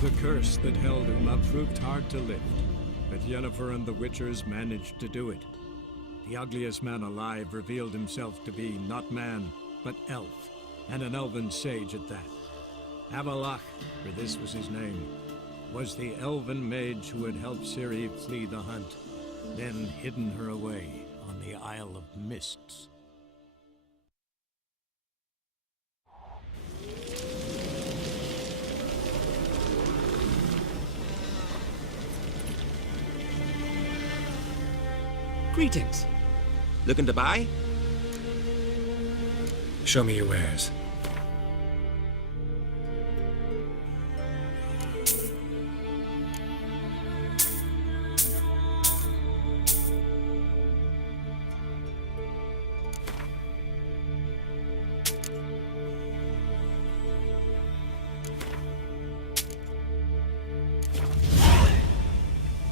The curse that held him up proved hard to lift, but Yennefer and the Witchers managed to do it. The ugliest man alive revealed himself to be not man, but elf, and an elven sage at that. Avalach, for this was his name, was the elven mage who had helped Ciri flee the hunt, then hidden her away on the Isle of Mists. Greetings. Looking to buy? Show me your wares.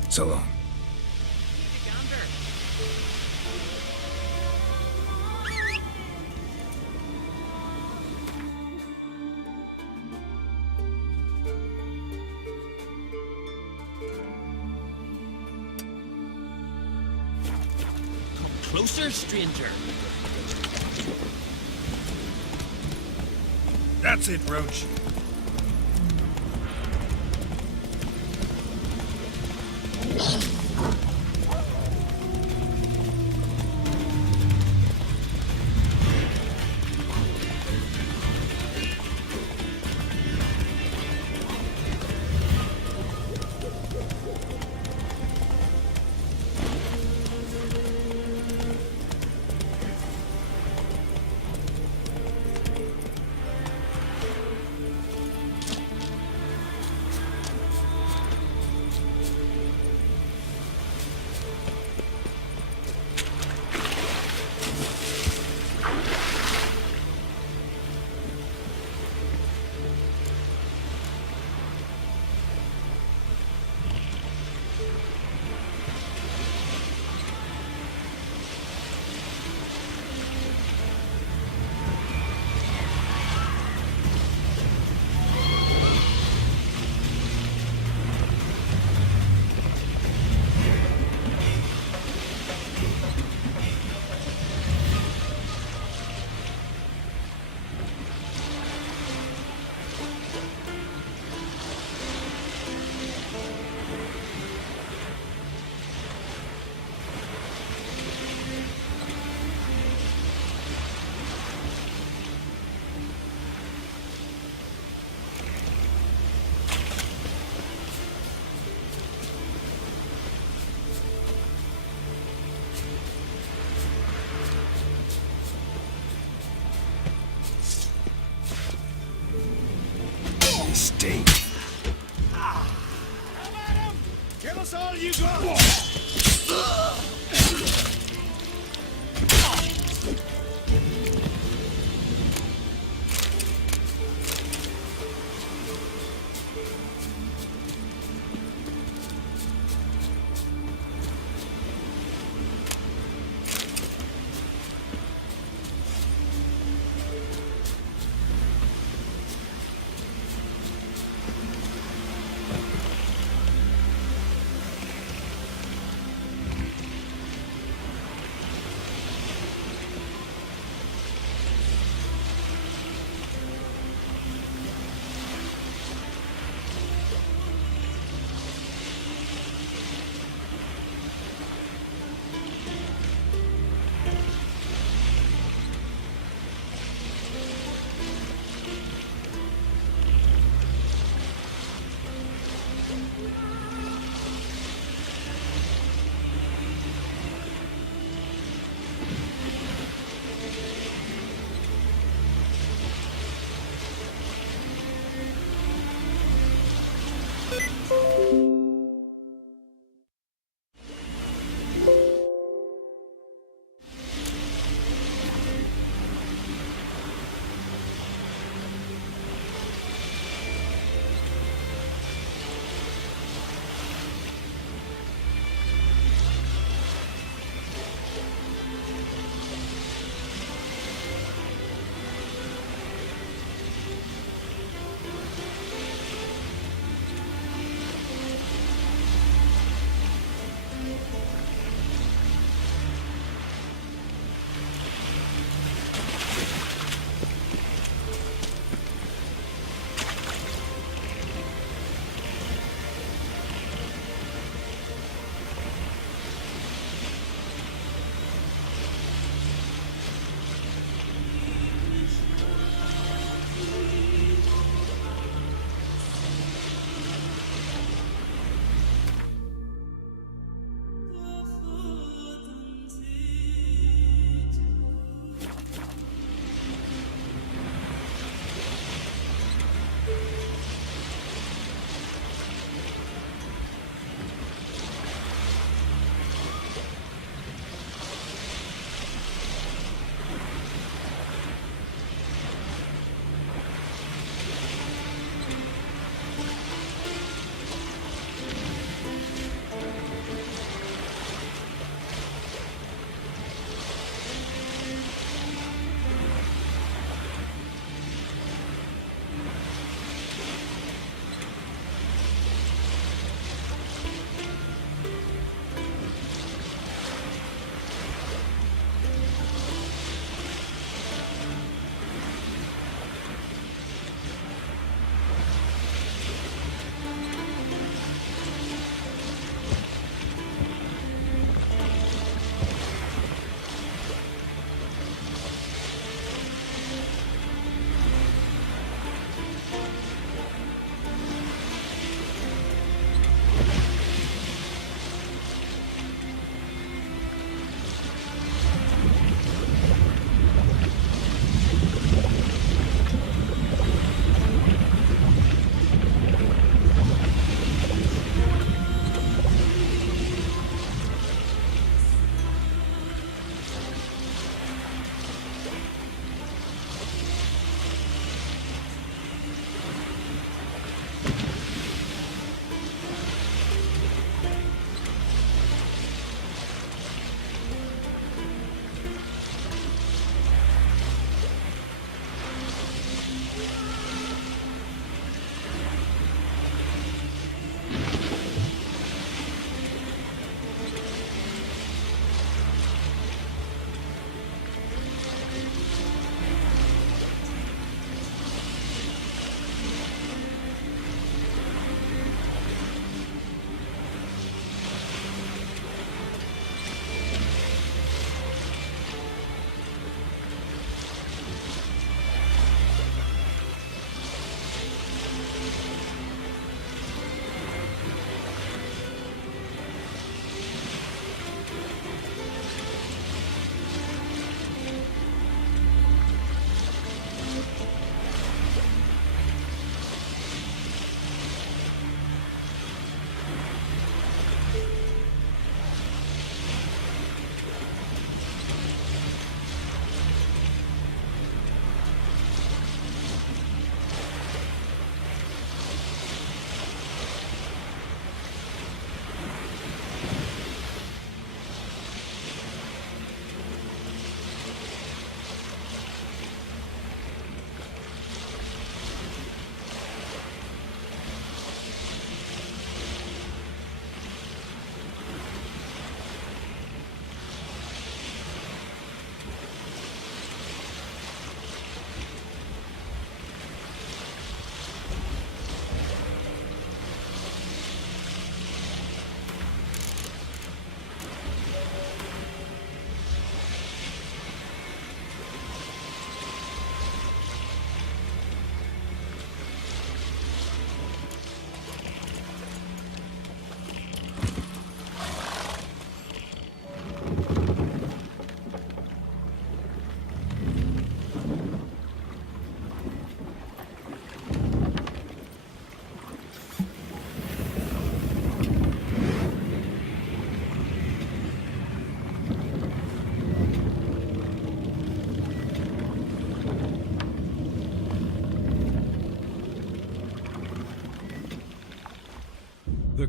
So long. Closer, stranger. That's it, Roach.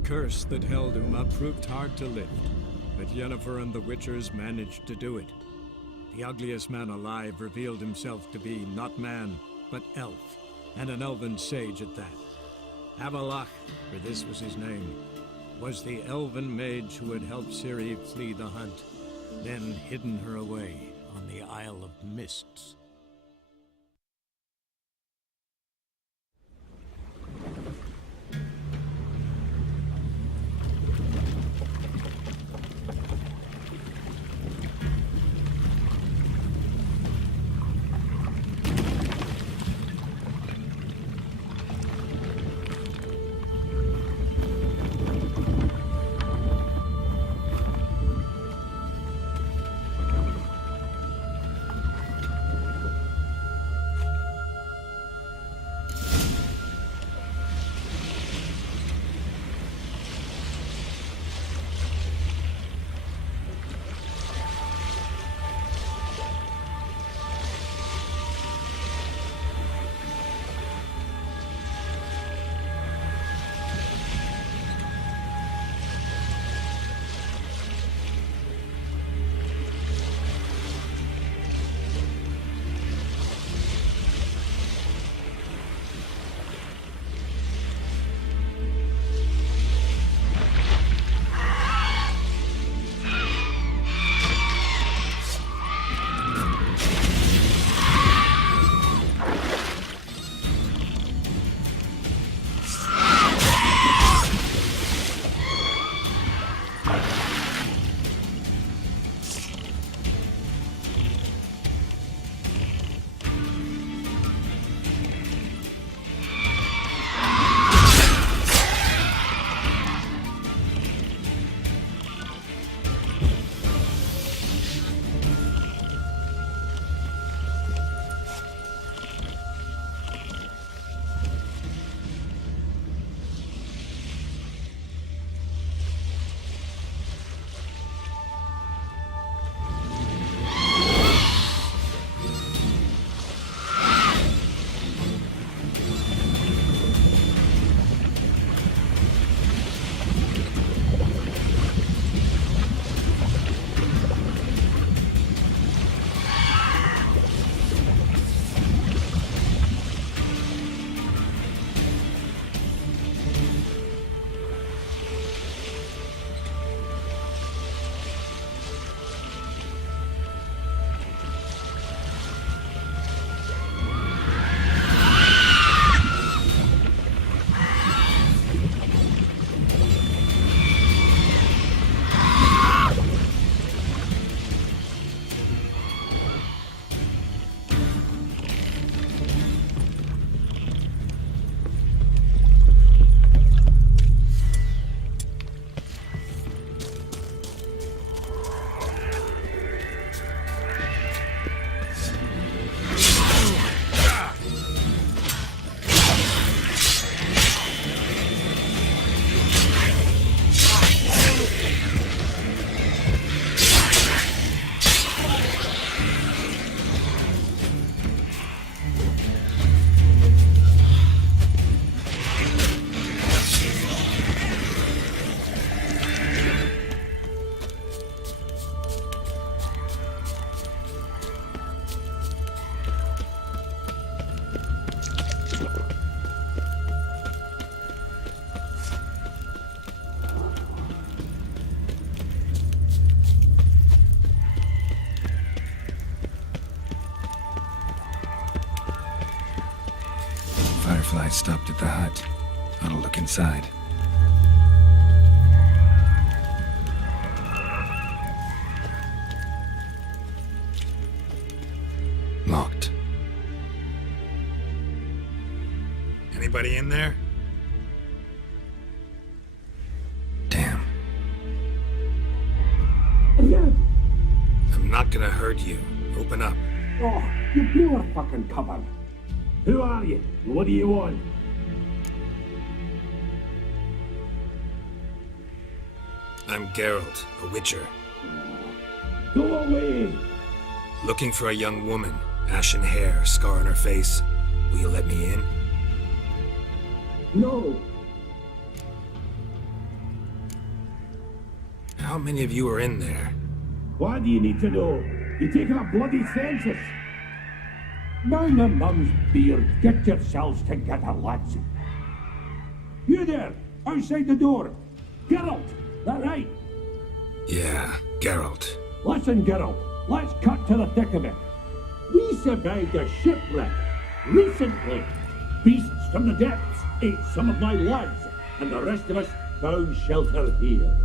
curse that held Uma proved hard to lift, but Yennefer and the Witchers managed to do it. The ugliest man alive revealed himself to be not man, but elf, and an elven sage at that. Avalach, for this was his name, was the elven mage who had helped Ciri flee the hunt, then hidden her away on the Isle of Mists. Firefly stopped at the hut. I'll look inside. Locked. Anybody in there? Damn. I'm not gonna hurt you. Open up. Oh, you blew our fucking cover. Who are you? What do you want? I'm Geralt, a witcher. Go away! Looking for a young woman. Ashen hair, scar on her face. Will you let me in? No! How many of you are in there? Why do you need to know? You take a bloody census. Mind the mum's beard. Get yourselves together, lads. You there, outside the door. Geralt, that right? Yeah, Geralt. Listen, Geralt, let's cut to the thick of it. We survived a shipwreck recently. Beasts from the depths ate some of my lads, and the rest of us found shelter here.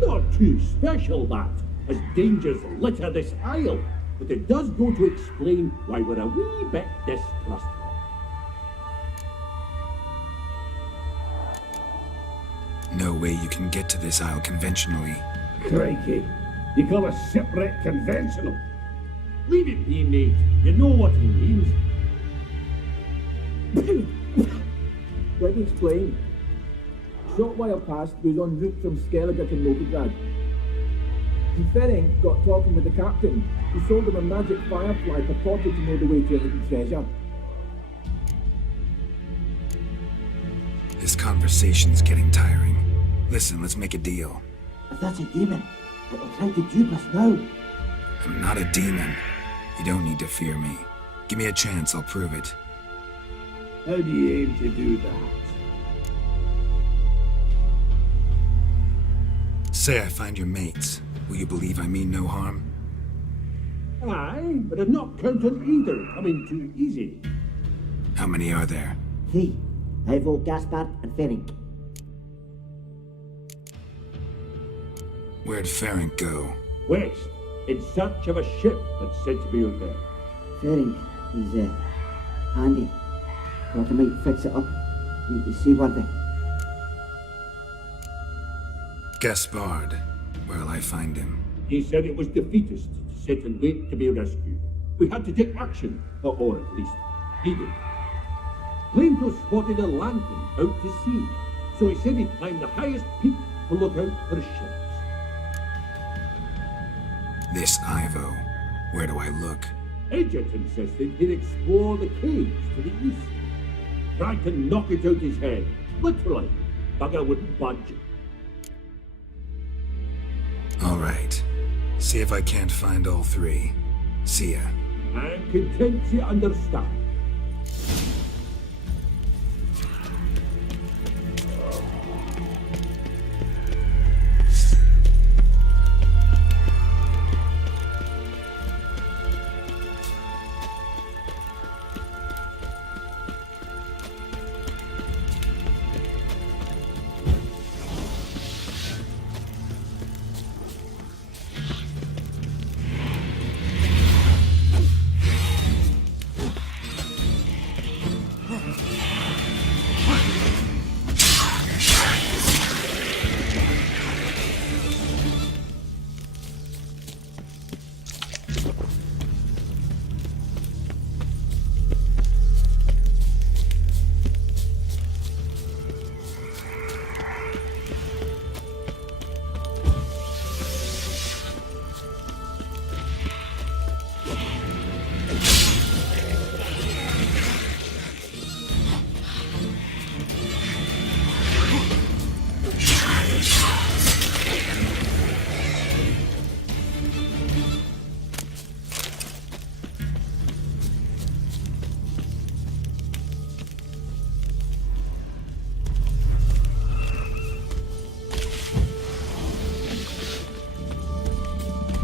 Not too special, that, as dangers litter this isle, but it does go to explain why we're a wee bit distrustful. No way you can get to this isle conventionally. Crikey, you call a shipwreck conventional? Leave it be, mate. You know what he means. Let me explain. A short while past, we was en route from Skellige to Novigrad. And Ferenc got talking with the captain, who sold him a magic firefly purported to know the way to a hidden treasure. This conversation's getting tiring. Listen, let's make a deal. If that's a demon, it will try to dupe us now. I'm not a demon. You don't need to fear me. Give me a chance, I'll prove it. How do you aim to do that? Say I find your mates. Will you believe I mean no harm? Aye, but I'm not counting either coming too easy. How many are there? 3. Ivo, Gaspard, and Ferenc. Where'd Ferenc go? West, in search of a ship that's said to be out there. Ferenc, he's handy. Thought I might fix it up. Need to see what they... Gaspard. Where'll I find him? He said it was defeatist, set and wait to be rescued. We had to take action, or at least, he did. Claimed to have spotted a lantern out to sea, so he said he'd climb the highest peak to look out for ships. This Ivo. Where do I look? Agent insisted he'd explore the caves to the east. Tried to knock it out his head, literally. Bugger wouldn't budge. All right. See if I can't find all 3. See ya. I'm content you understand.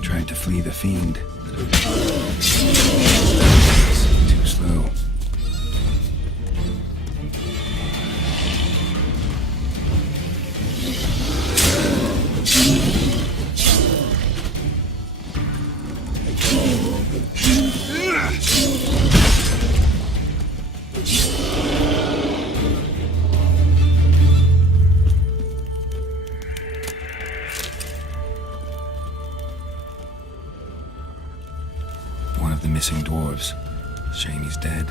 Tried to flee the fiend. Too slow. One of the missing dwarves. Shame he's dead.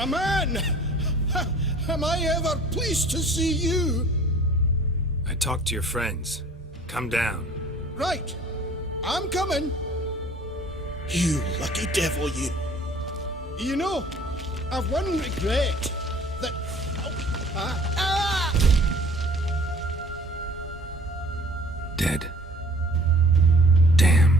A man! Am I ever pleased to see you? I talked to your friends. Come down. Right. I'm coming. You lucky devil, you. You know, I've one regret. That... Dead. Damn.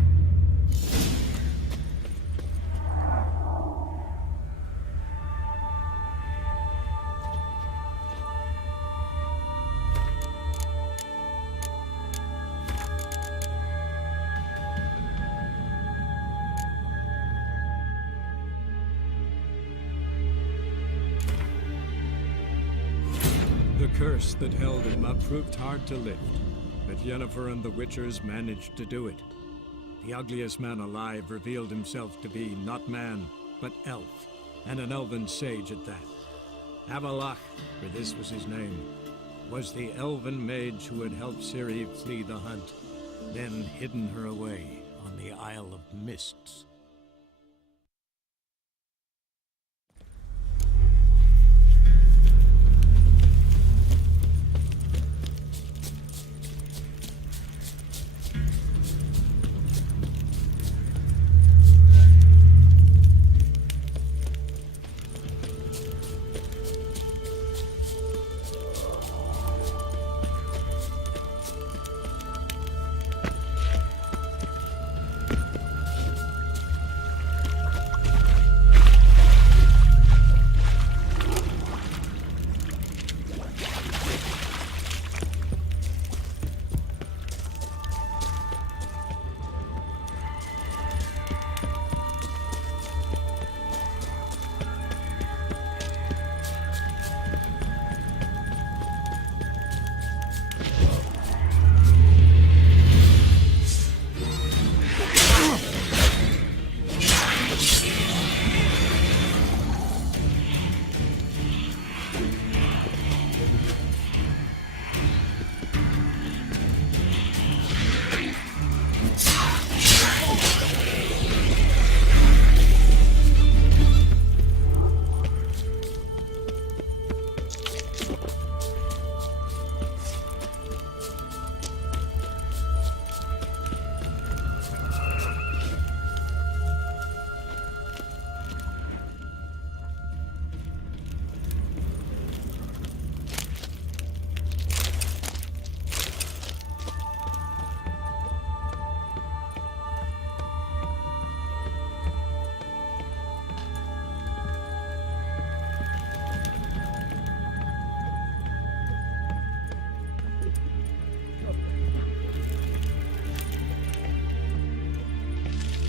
The curse that held him up proved hard to lift, but Yennefer and the Witchers managed to do it. The ugliest man alive revealed himself to be not man, but elf, and an elven sage at that. Avalach, for this was his name, was the elven mage who had helped Ciri flee the hunt, then hidden her away on the Isle of Mists.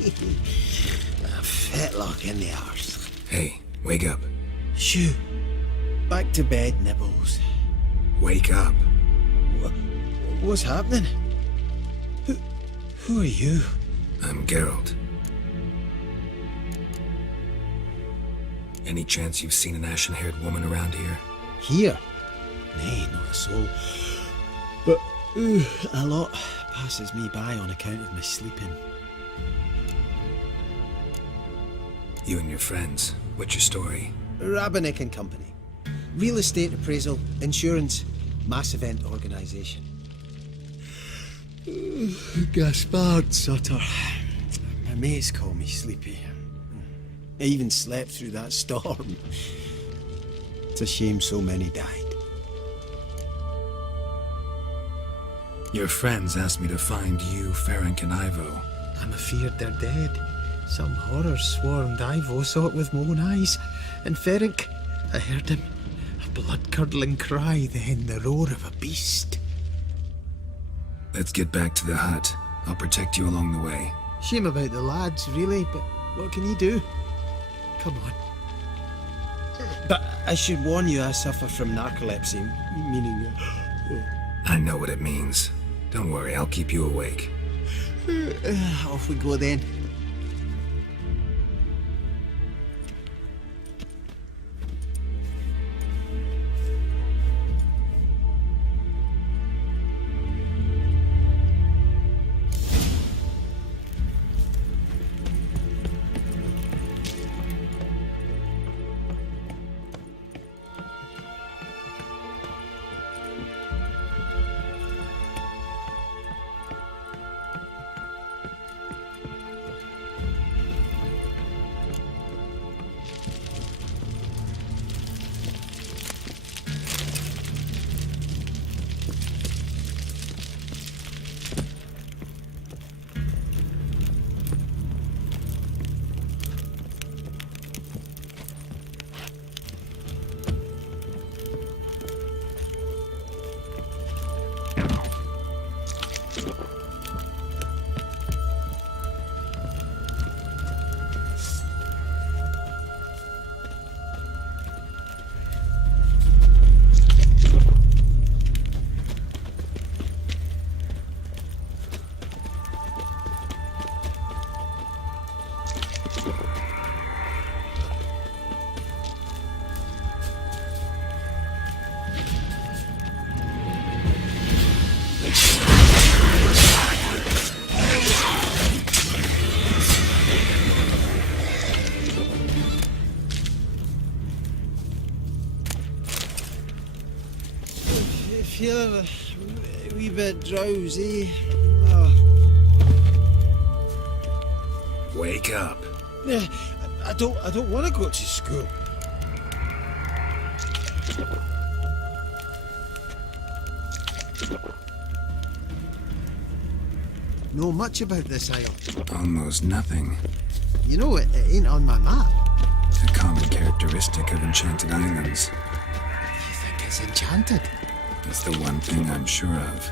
A fetlock in the arse. Hey, wake up. Shoo. Back to bed, Nibbles. Wake up. What's happening? Who are you? I'm Geralt. Any chance you've seen an ashen-haired woman around here? Here? Nay, not a soul. But, a lot passes me by on account of my sleeping. You and your friends, what's your story? Rabbinick and Company. Real estate appraisal, insurance, mass event organisation. Gaspard Sutter. My mates call me Sleepy. I even slept through that storm. It's a shame so many died. Your friends asked me to find you, Ferenc and Ivo. I'm afeard they're dead. Some horror swarmed Ivo, saw it with my own eyes. And Ferenc, I heard him. A blood-curdling cry, then the roar of a beast. Let's get back to the hut. I'll protect you along the way. Shame about the lads, really, but what can you do? Come on. But I should warn you, I suffer from narcolepsy, meaning... I know what it means. Don't worry, I'll keep you awake. Off we go then. feel a wee bit drowsy. Oh. Wake up. I don't want to go to school. Know much about this isle? Almost nothing. You know, it ain't on my map. A common characteristic of enchanted islands. You think it's enchanted? It's the one thing I'm sure of.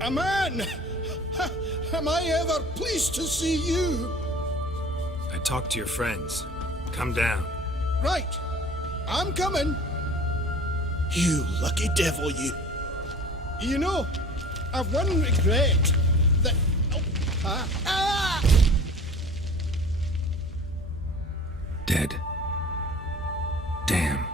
A man! Am I ever pleased to see you? I talked to your friends. Come down. Right. I'm coming. You lucky devil, you. You know, I've one regret. That... Dead. Damn.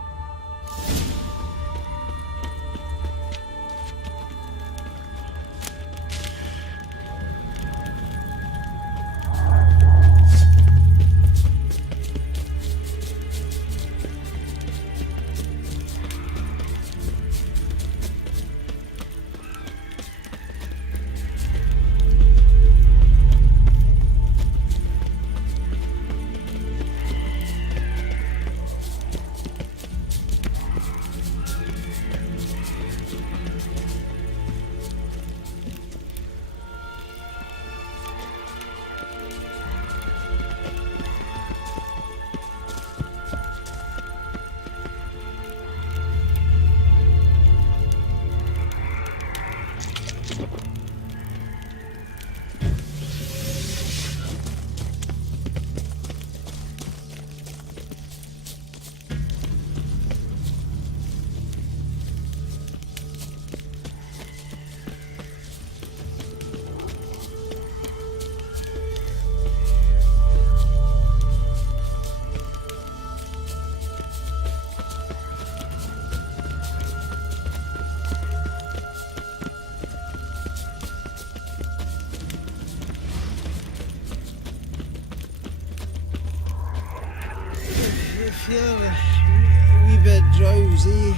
I feel a wee bit drowsy.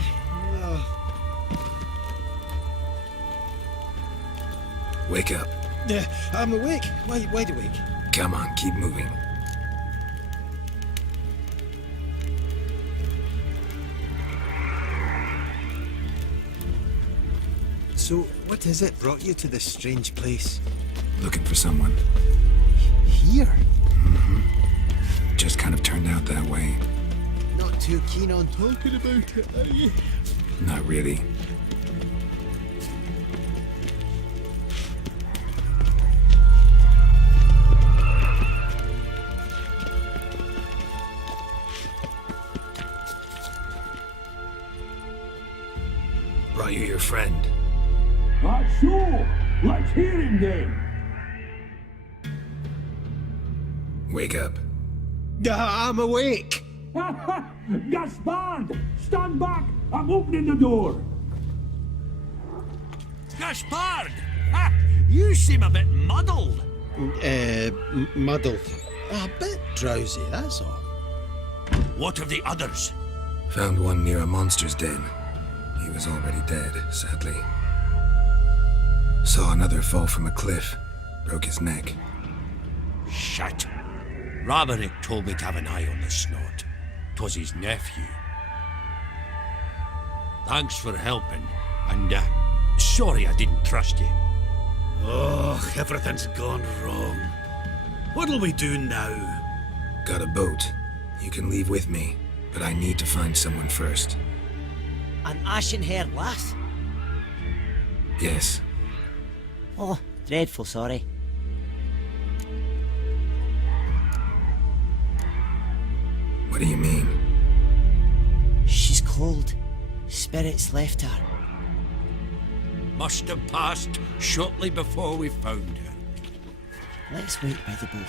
Oh. Wake up. I'm awake. Wide awake. Come on, keep moving. So, what is it brought you to this strange place? Looking for someone. Here? Just kind of turned out that way. Not too keen on talking about it, are you? Not really. Brought you your friend. Sure. Let's hear him then. Wake up. I'm awake. Gaspard! Stand back! I'm opening the door! Gaspard! Ha! You seem a bit muddled. Muddled. A bit drowsy, that's all. What of the others? Found one near a monster's den. He was already dead, sadly. Saw another fall from a cliff. Broke his neck. Shit. Roderick told me to have an eye on the snot. 'Twas his nephew. Thanks for helping, and sorry I didn't trust you. Oh, everything's gone wrong. What'll we do now? Got a boat. You can leave with me, but I need to find someone first. An ashen-haired lass? Yes. Oh, dreadful sorry. What do you mean? She's cold. Spirits left her. Must have passed shortly before we found her. Let's wait by the boat.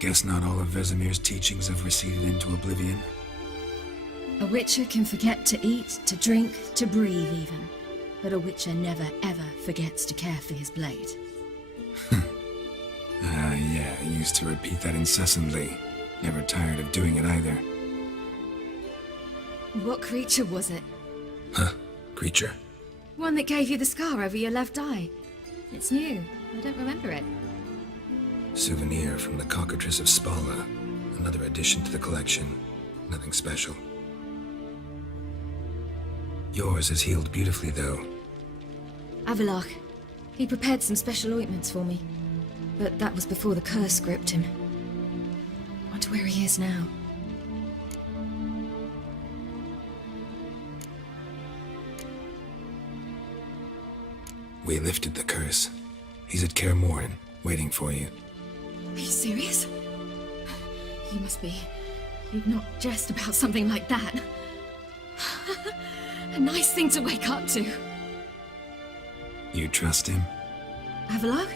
Guess not all of Vesemir's teachings have receded into oblivion. A witcher can forget to eat, to drink, to breathe even. But a witcher never ever forgets to care for his blade. Yeah, I used to repeat that incessantly. Never tired of doing it either. What creature was it? Huh? Creature? One that gave you the scar over your left eye. It's new. I don't remember it. Souvenir from the cockatrice of Spala. Another addition to the collection. Nothing special. Yours is healed beautifully, though. Avalach. He prepared some special ointments for me. But that was before the curse gripped him. Wonder where he is now. We lifted the curse. He's at Kaer Morhen, waiting for you. Are you serious? You must be. You'd not jest about something like that. A nice thing to wake up to. You trust him? Avalach?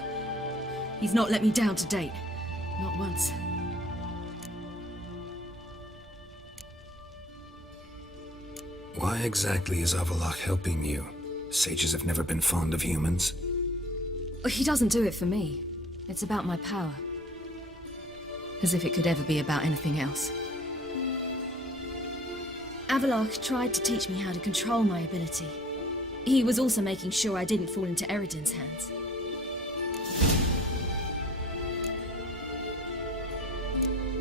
He's not let me down to date. Not once. Why exactly is Avalach helping you? Sages have never been fond of humans. He doesn't do it for me. It's about my power. As if it could ever be about anything else. Avalach tried to teach me how to control my ability. He was also making sure I didn't fall into Eredin's hands.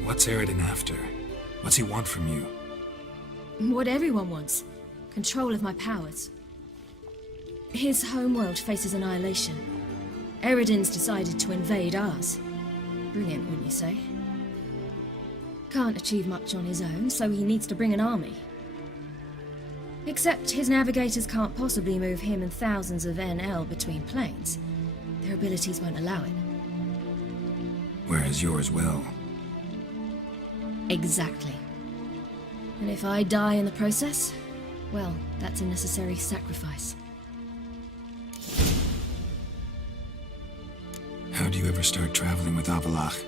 What's Eredin after? What's he want from you? What everyone wants. Control of my powers. His homeworld faces annihilation. Eredin's decided to invade ours. Brilliant, wouldn't you say? Can't achieve much on his own, so he needs to bring an army. Except his navigators can't possibly move him and thousands of NL between planes. Their abilities won't allow it. Whereas yours will. Exactly. And if I die in the process, well, that's a necessary sacrifice. How'd you ever start traveling with Avallac'h?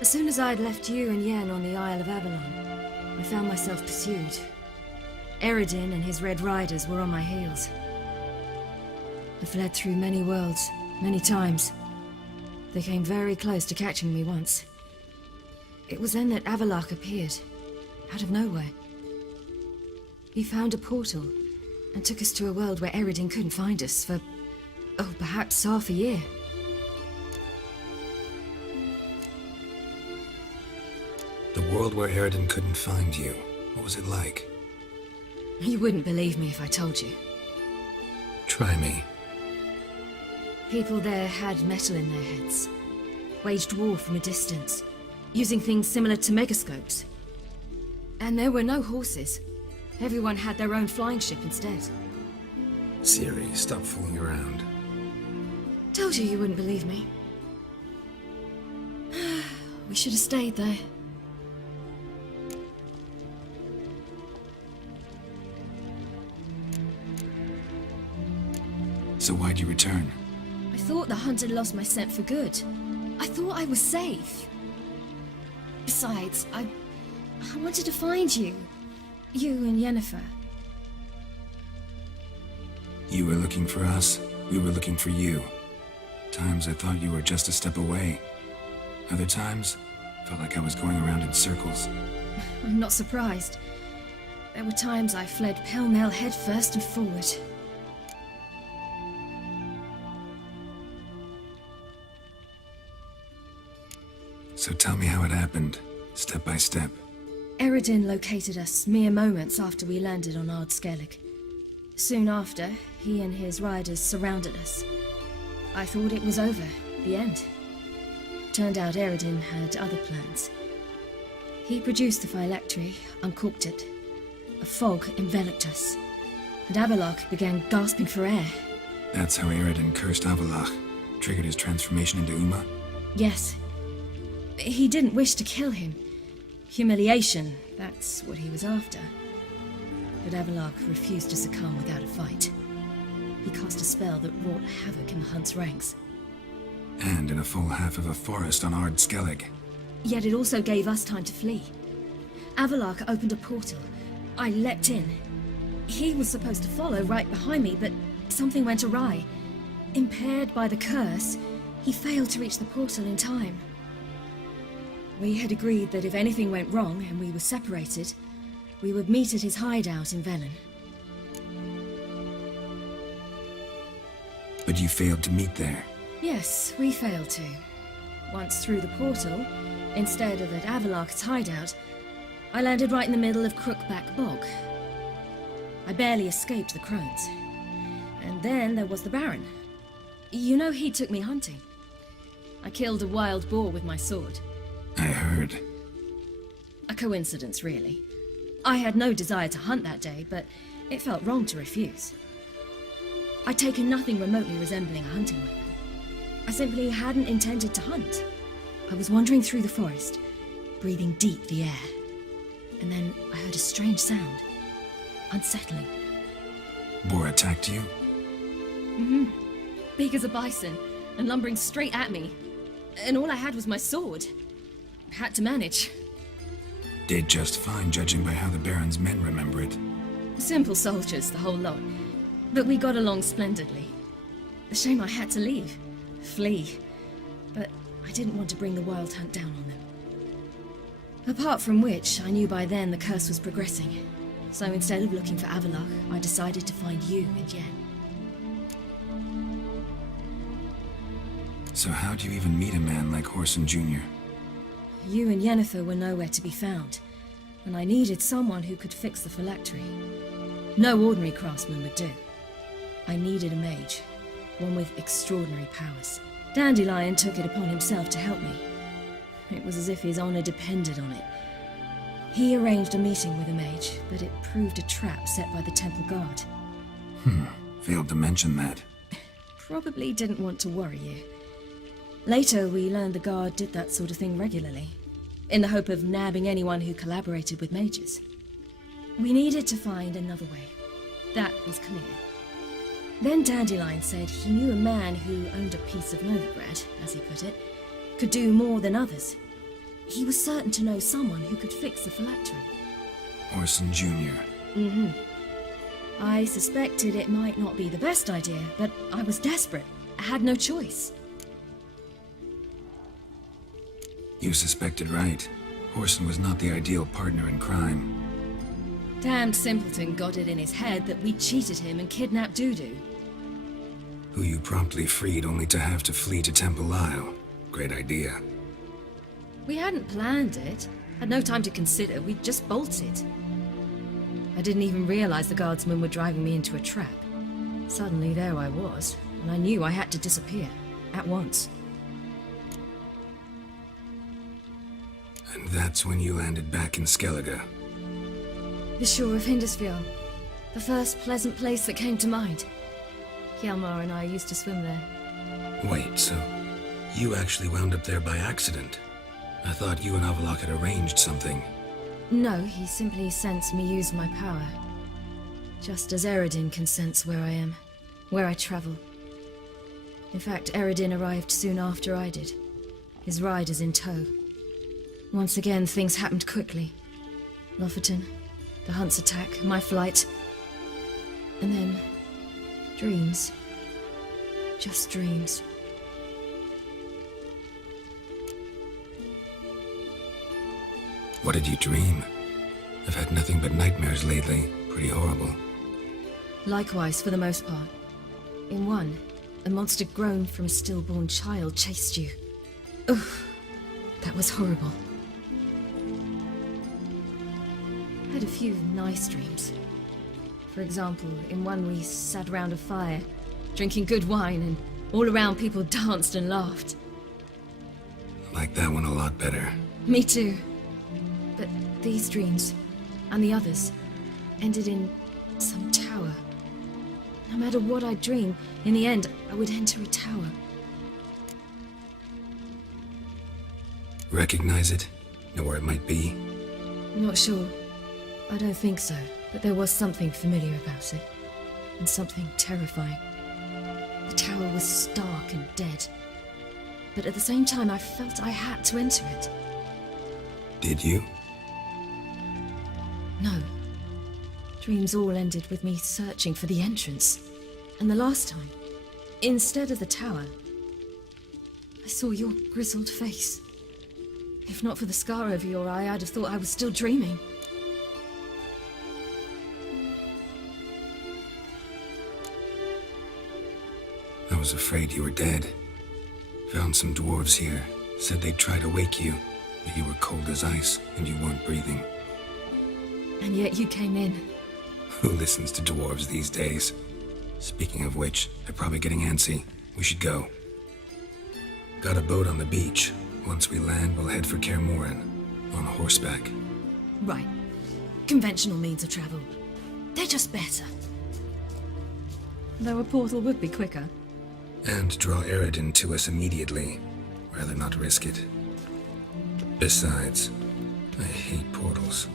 As soon as I'd left you and Yen on the Isle of Avalon, I found myself pursued. Eredin and his Red Riders were on my heels. I fled through many worlds, many times. They came very close to catching me once. It was then that Avallac'h appeared, out of nowhere. He found a portal and took us to a world where Eredin couldn't find us for, perhaps half a year. The world where Eredin couldn't find you. What was it like? You wouldn't believe me if I told you. Try me. People there had metal in their heads, waged war from a distance, using things similar to megascopes. And there were no horses. Everyone had their own flying ship instead. Siri, stop fooling around. Told you wouldn't believe me. We should have stayed there. So why'd you return? I thought the hunt had lost my scent for good. I thought I was safe. Besides, I wanted to find you. You and Yennefer. You were looking for us, we were looking for you. Times I thought you were just a step away. Other times, felt like I was going around in circles. I'm not surprised. There were times I fled pell-mell headfirst and forward. So tell me how it happened, step by step. Eredin located us mere moments after we landed on Ard Skellig. Soon after, he and his riders surrounded us. I thought it was over, the end. Turned out Eredin had other plans. He produced the phylactery, uncorked it. A fog enveloped us, and Avallac'h began gasping for air. That's how Eredin cursed Avallac'h, triggered his transformation into Uma? Yes. He didn't wish to kill him. Humiliation, that's what he was after. But Avallac'h refused to succumb without a fight. He cast a spell that wrought havoc in the hunt's ranks. And in a full half of a forest on Ard Skellig. Yet it also gave us time to flee. Avallac'h opened a portal. I leapt in. He was supposed to follow right behind me, but something went awry. Impaired by the curse, he failed to reach the portal in time. We had agreed that if anything went wrong and we were separated, we would meet at his hideout in Velen. But you failed to meet there. Yes, we failed to. Once through the portal, instead of at Avallac'h's hideout, I landed right in the middle of Crookback Bog. I barely escaped the crones. And then there was the Baron. You know, he took me hunting. I killed a wild boar with my sword. I heard. A coincidence, really. I had no desire to hunt that day, but it felt wrong to refuse. I'd taken nothing remotely resembling a hunting weapon. I simply hadn't intended to hunt. I was wandering through the forest, breathing deep the air. And then I heard a strange sound. Unsettling. Boar attacked you? Mm-hmm. Big as a bison, and lumbering straight at me. And all I had was my sword. Had to manage. Did just fine, judging by how the Baron's men remember it. Simple soldiers, the whole lot. But we got along splendidly. A shame I had to leave. Flee. But I didn't want to bring the wild hunt down on them. Apart from which, I knew by then the curse was progressing. So instead of looking for Avallac'h, I decided to find you and Yen. So how'd you even meet a man like Horson Jr.? you and Yennefer were nowhere to be found, and I needed someone who could fix the phylactery. No ordinary craftsman would do. I needed a mage, one with extraordinary powers. Dandelion took it upon himself to help me. It was as if his honor depended on it. He arranged a meeting with a mage, but it proved a trap set by the temple guard. Failed to mention that. Probably didn't want to worry you. Later, we learned the guard did that sort of thing regularly, in the hope of nabbing anyone who collaborated with mages. We needed to find another way. That was clear. Then Dandelion said he knew a man who owned a piece of Novigrad, as he put it, could do more than others. He was certain to know someone who could fix the phylactery. Orson Jr. I suspected it might not be the best idea, but I was desperate. I had no choice. You suspected right. Orson was not the ideal partner in crime. Damned simpleton got it in his head that we cheated him and kidnapped Dudu. Who you promptly freed only to have to flee to Temple Isle. Great idea. We hadn't planned it. Had no time to consider. We just bolted. I didn't even realize the guardsmen were driving me into a trap. Suddenly there I was, and I knew I had to disappear. At once. And that's when you landed back in Skellige. The shore of Hindisfjord. The first pleasant place that came to mind. Hjalmar and I used to swim there. Wait, so you actually wound up there by accident? I thought you and Avalok had arranged something. No, he simply sensed me use my power. Just as Eredin can sense where I am, where I travel. In fact, Eredin arrived soon after I did. His riders in tow. Once again, things happened quickly. Lofoten, the hunt's attack, my flight. And then, dreams. Just dreams. What did you dream? I've had nothing but nightmares lately. Pretty horrible. Likewise, for the most part. In one, a monster grown from a stillborn child chased you. Ugh, that was horrible. I had a few nice dreams. For example, in one we sat around a fire, drinking good wine, and all around people danced and laughed. I like that one a lot better. Me too. But these dreams, and the others, ended in some tower. No matter what I dream, in the end, I would enter a tower. Recognize it? Know where it might be? Not sure. I don't think so, but there was something familiar about it. And something terrifying. The tower was stark and dead. But at the same time, I felt I had to enter it. Did you? No. Dreams all ended with me searching for the entrance. And the last time, instead of the tower, I saw your grizzled face. If not for the scar over your eye, I'd have thought I was still dreaming. I was afraid you were dead. Found some dwarves here. Said they'd try to wake you, but you were cold as ice and you weren't breathing. And yet you came in. Who listens to dwarves these days? Speaking of which, they're probably getting antsy. We should go. Got a boat on the beach. Once we land, we'll head for Kaer Morhen. On horseback. Right. Conventional means of travel. They're just better. Though a portal would be quicker. And draw Eredin to us immediately. Rather not risk it. Besides, I hate portals.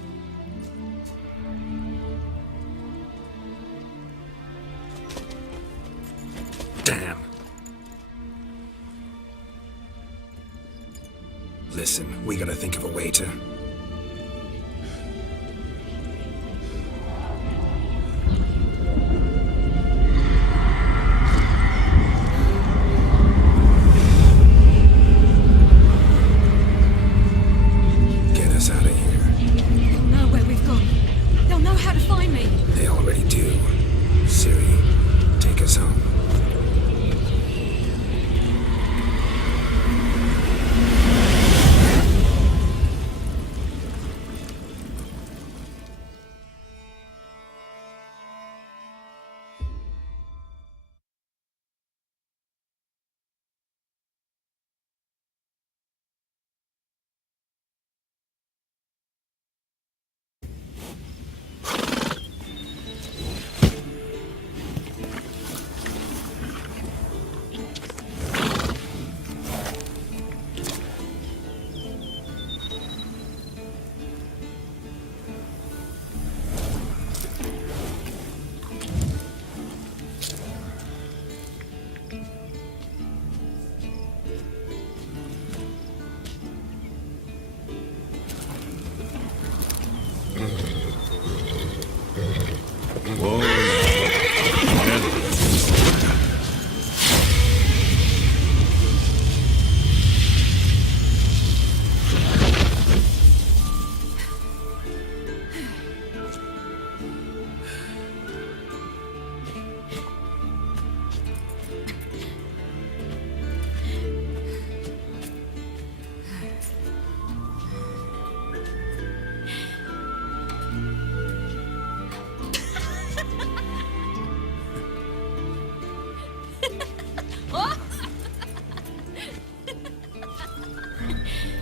Damn. Listen, we gotta think of a way to... Get us out of here. They'll know where we've gone. They'll know how to find me. They already do. Ciri, take us home.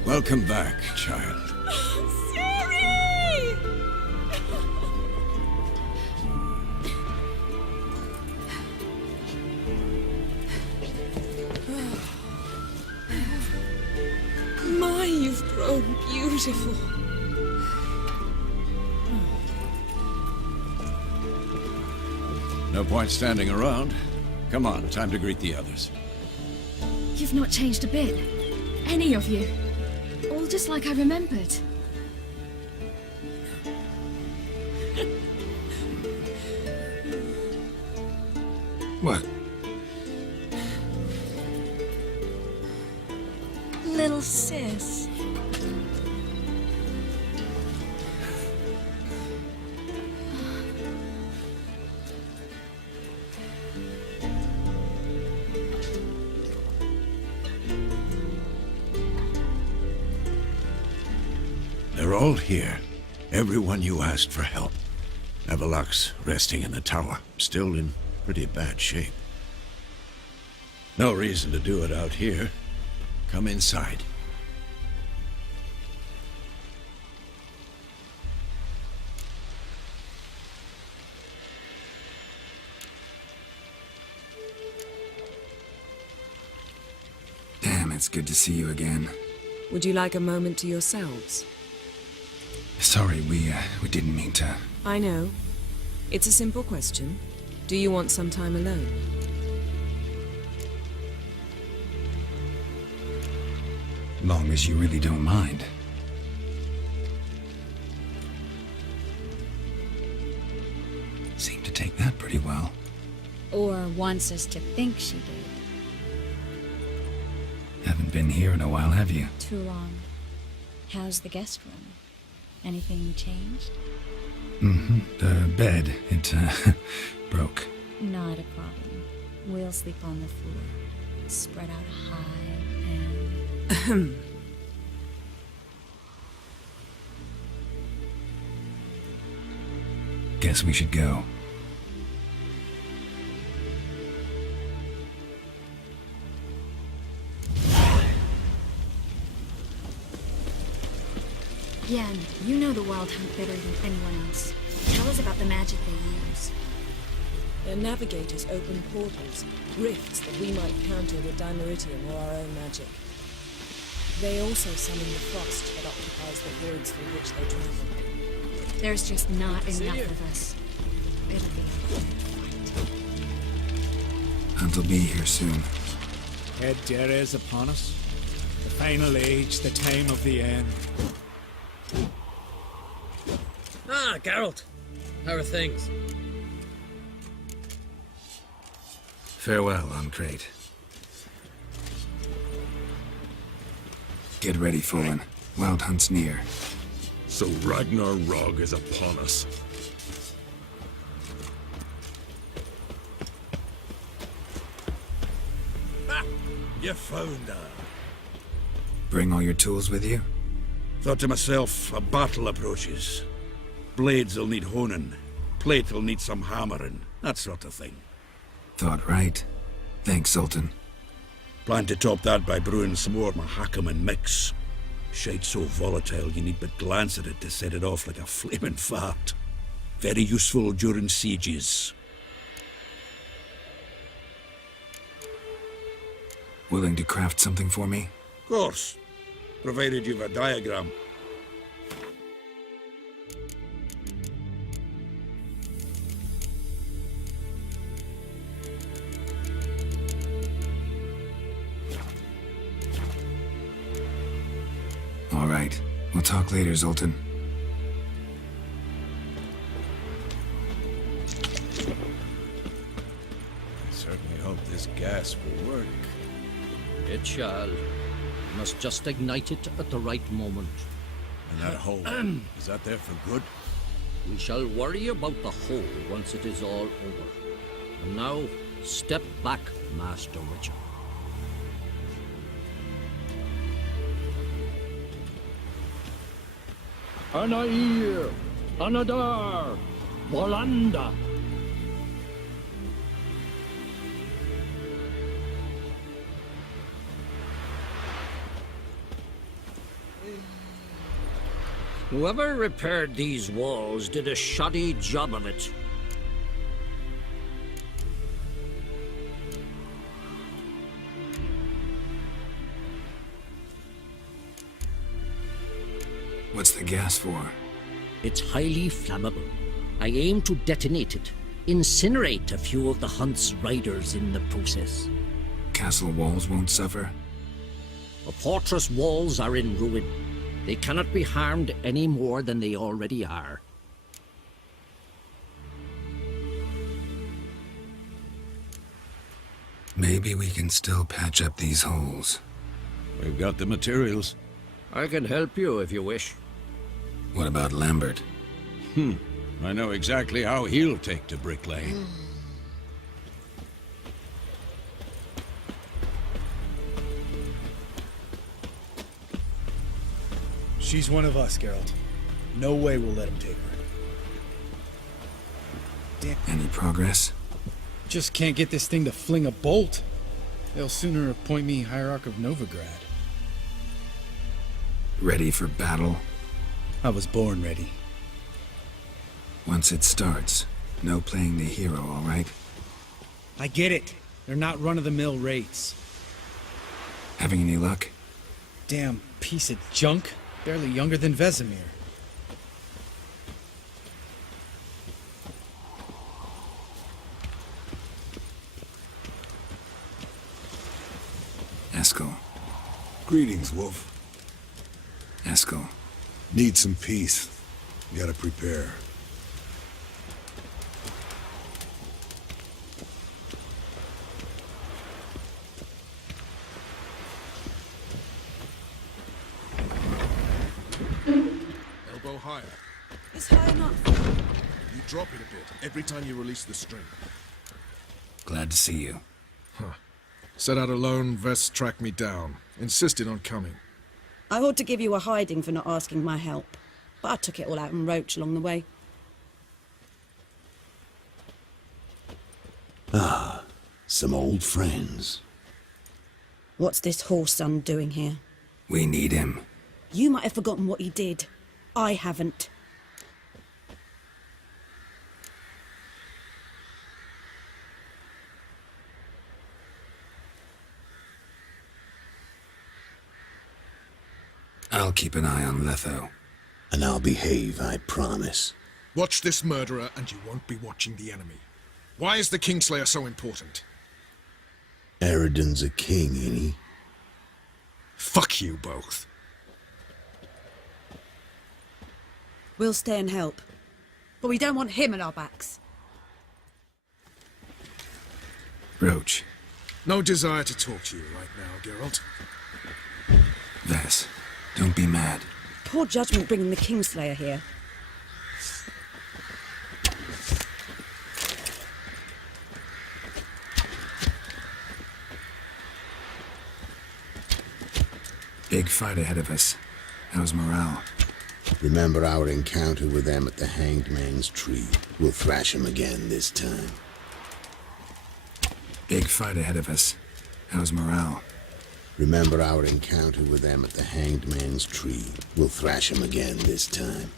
Welcome back, child. My, you've grown beautiful. No point standing around. Come on, time to greet the others. You've not changed a bit. Any of you. All just like I remembered. What? Little sis. They're all here. Everyone you asked for help. Avalok's resting in the tower, still in pretty bad shape. No reason to do it out here. Come inside. Damn, it's good to see you again. Would you like a moment to yourselves? Sorry, we didn't mean to. I know. It's a simple question. Do you want some time alone? Long as you really don't mind. Seemed to take that pretty well. Or wants us to think she did. Haven't been here in a while, have you? Too long. How's the guest room? Anything changed? Mm-hmm. The bed, it broke. Not a problem. We'll sleep on the floor. Spread out a hide and... Guess we should go. Yen, you know the Wild Hunt better than anyone else. Tell us about the magic they use. Their navigators open portals, rifts that we might counter with Dimeritium or our own magic. They also summon the frost that occupies the voids through which they travel. There's just not enough of us. It'll be a hard fight. Hunt will be here soon. Head Dere is upon us. The final age, the time of the end. Ah, Geralt. How are things? Farewell, Ancrate. Get ready, Fullen. Wild Hunt's near. So Ragnar Rog is upon us. Ha! You found her. Bring all your tools with you? Thought to myself, a battle approaches. Blades will need honing. Plate will need some hammering. That sort of thing. Thought right. Thanks, Sultan. Plan to top that by brewing some more Mahakaman mix. Shite so volatile you need but glance at it to set it off like a flaming fart. Very useful during sieges. Willing to craft something for me? Of course. Provided you've a diagram. All right. We'll talk later, Zoltan. Certainly hope this gas will work. It shall. Must just ignite it at the right moment. And that hole, is that there for good? We shall worry about the hole once it is all over. And now, step back, Master Witcher. Anair, Anadar, Volanda. Whoever repaired these walls did a shoddy job of it. What's the gas for? It's highly flammable. I aim to detonate it. Incinerate a few of the hunt's riders in the process. Castle walls won't suffer? The fortress walls are in ruin. They cannot be harmed any more than they already are. Maybe we can still patch up these holes. We've got the materials. I can help you if you wish. What about Lambert? I know exactly how he'll take to bricklaying. She's one of us, Geralt. No way we'll let him take her. Damn. Any progress? Just can't get this thing to fling a bolt. They'll sooner appoint me Hierarch of Novigrad. Ready for battle? I was born ready. Once it starts, no playing the hero, all right? I get it. They're not run-of-the-mill raids. Having any luck? Damn piece of junk. Barely younger than Vesemir. Eskel. Greetings, Wolf. Eskel. Need some peace. You gotta prepare. Elbow higher. It's high enough. You drop it a bit every time you release the string. Glad to see you. Set out alone, Vest tracked me down. Insisted on coming. I ought to give you a hiding for not asking my help, but I took it all out in Roach along the way. Ah, some old friends. What's this horse son doing here? We need him. You might have forgotten what he did. I haven't. I'll keep an eye on Letho. And I'll behave, I promise. Watch this murderer and you won't be watching the enemy. Why is the Kingslayer so important? Eridan's a king, ain't he? Fuck you both. We'll stay and help. But we don't want him at our backs. Roach. No desire to talk to you right now, Geralt. Vess, don't be mad. Poor judgment bringing the Kingslayer here. Big fight ahead of us. How's morale? Remember our encounter with them at the Hanged Man's Tree. We'll thrash him again this time. Big fight ahead of us. How's morale? Remember our encounter with them at the Hanged Man's Tree. We'll thrash him again this time.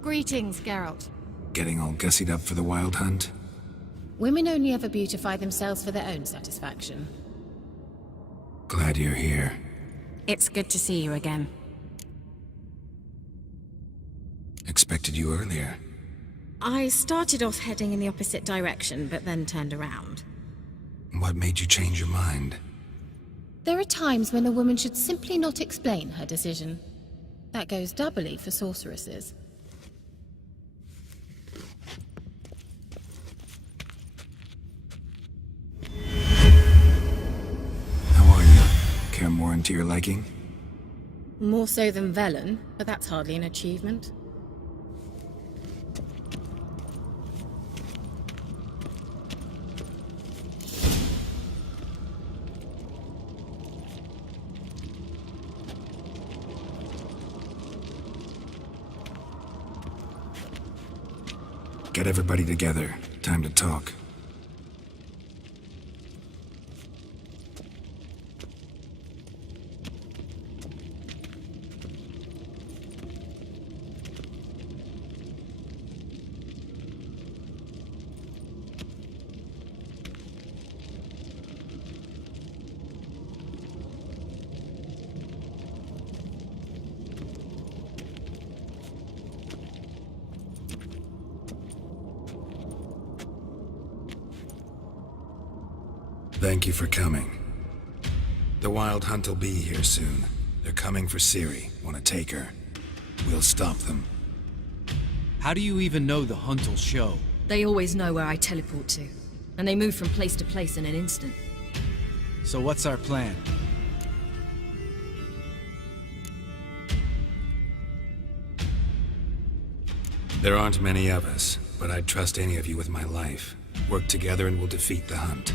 Greetings, Geralt. Getting all gussied up for the wild hunt? Women only ever beautify themselves for their own satisfaction. Glad you're here. It's good to see you again. Expected you earlier. I started off heading in the opposite direction, but then turned around. What made you change your mind? There are times when a woman should simply not explain her decision. That goes doubly for sorceresses. How are you? Care more into your liking? More so than Velen, but that's hardly an achievement. Get everybody together. Time to talk. Thank you for coming. The Wild Hunt will be here soon. They're coming for Ciri. Want to take her? We'll stop them. How do you even know the Hunt will show? They always know where I teleport to, and they move from place to place in an instant. So what's our plan? There aren't many of us, but I'd trust any of you with my life. Work together and we'll defeat the Hunt.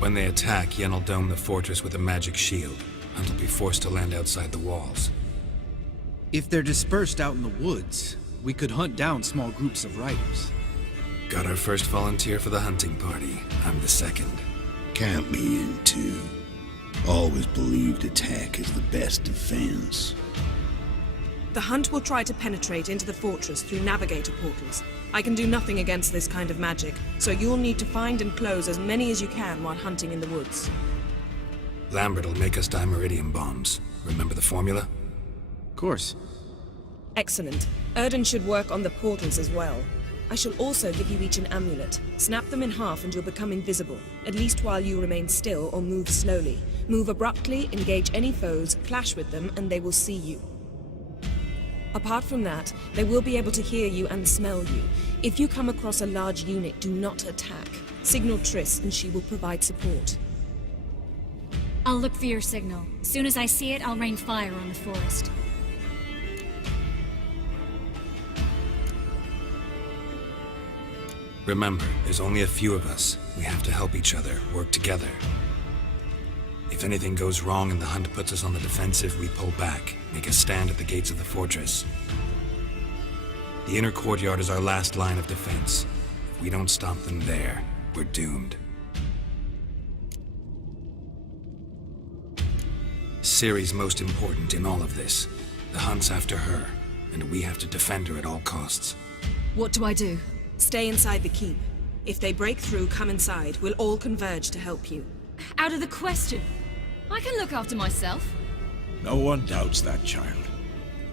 When they attack, Yen will dome the fortress with a magic shield. Hunt will be forced to land outside the walls. If they're dispersed out in the woods, we could hunt down small groups of riders. Got our first volunteer for the hunting party. I'm the second. Count me in too. Always believed attack is the best defense. The Hunt will try to penetrate into the fortress through navigator portals. I can do nothing against this kind of magic, so you'll need to find and close as many as you can while hunting in the woods. Lambert will make us dimeridium bombs. Remember the formula? Of course. Excellent. Erden should work on the portals as well. I shall also give you each an amulet. Snap them in half and you'll become invisible, at least while you remain still or move slowly. Move abruptly, engage any foes, clash with them, and they will see you. Apart from that, they will be able to hear you and smell you. If you come across a large unit, do not attack. Signal Triss and she will provide support. I'll look for your signal. As soon as I see it, I'll rain fire on the forest. Remember, there's only a few of us. We have to help each other, work together. If anything goes wrong and the Hunt puts us on the defensive, we pull back, make a stand at the gates of the fortress. The inner courtyard is our last line of defense. If we don't stop them there, we're doomed. Ciri's most important in all of this. The Hunt's after her, and we have to defend her at all costs. What do I do? Stay inside the keep. If they break through, come inside. We'll all converge to help you. Out of the question. I can look after myself. No one doubts that, child.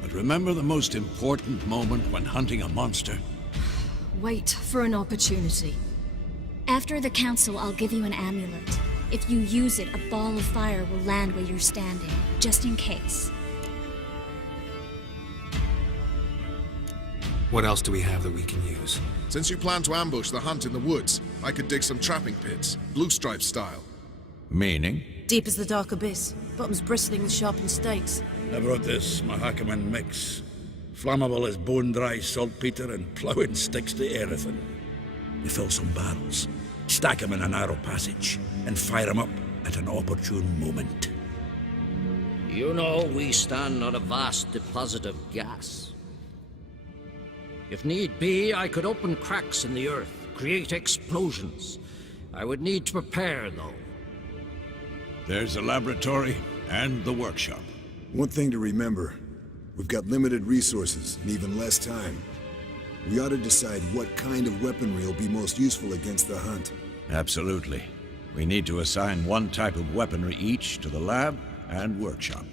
But remember the most important moment when hunting a monster? Wait for an opportunity. After the council, I'll give you an amulet. If you use it, a ball of fire will land where you're standing, just in case. What else do we have that we can use? Since you plan to ambush the Hunt in the woods, I could dig some trapping pits, blue stripe style. Meaning? Deep as the dark abyss, bottoms bristling with sharpened stakes. I brought this Mahakaman mix. Flammable as bone-dry saltpeter and ploughing sticks to everything. We fill some barrels, stack them in a narrow passage, and fire them up at an opportune moment. You know, we stand on a vast deposit of gas. If need be, I could open cracks in the earth, create explosions. I would need to prepare, though. There's the laboratory and the workshop. One thing to remember, we've got limited resources and even less time. We ought to decide what kind of weaponry will be most useful against the Hunt. Absolutely. We need to assign one type of weaponry each to the lab and workshop.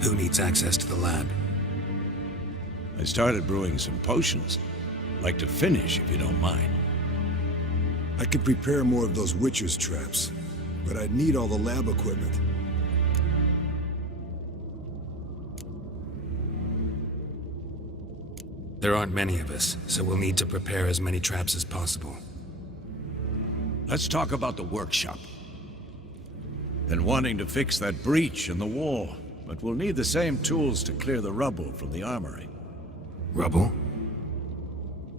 Who needs access to the lab? I started brewing some potions. Like to finish, if you don't mind. I could prepare more of those Witcher's traps, but I'd need all the lab equipment. There aren't many of us, so we'll need to prepare as many traps as possible. let's talk about the workshop. Been wanting to fix that breach in the wall, but we'll need the same tools to clear the rubble from the armory. Rubble?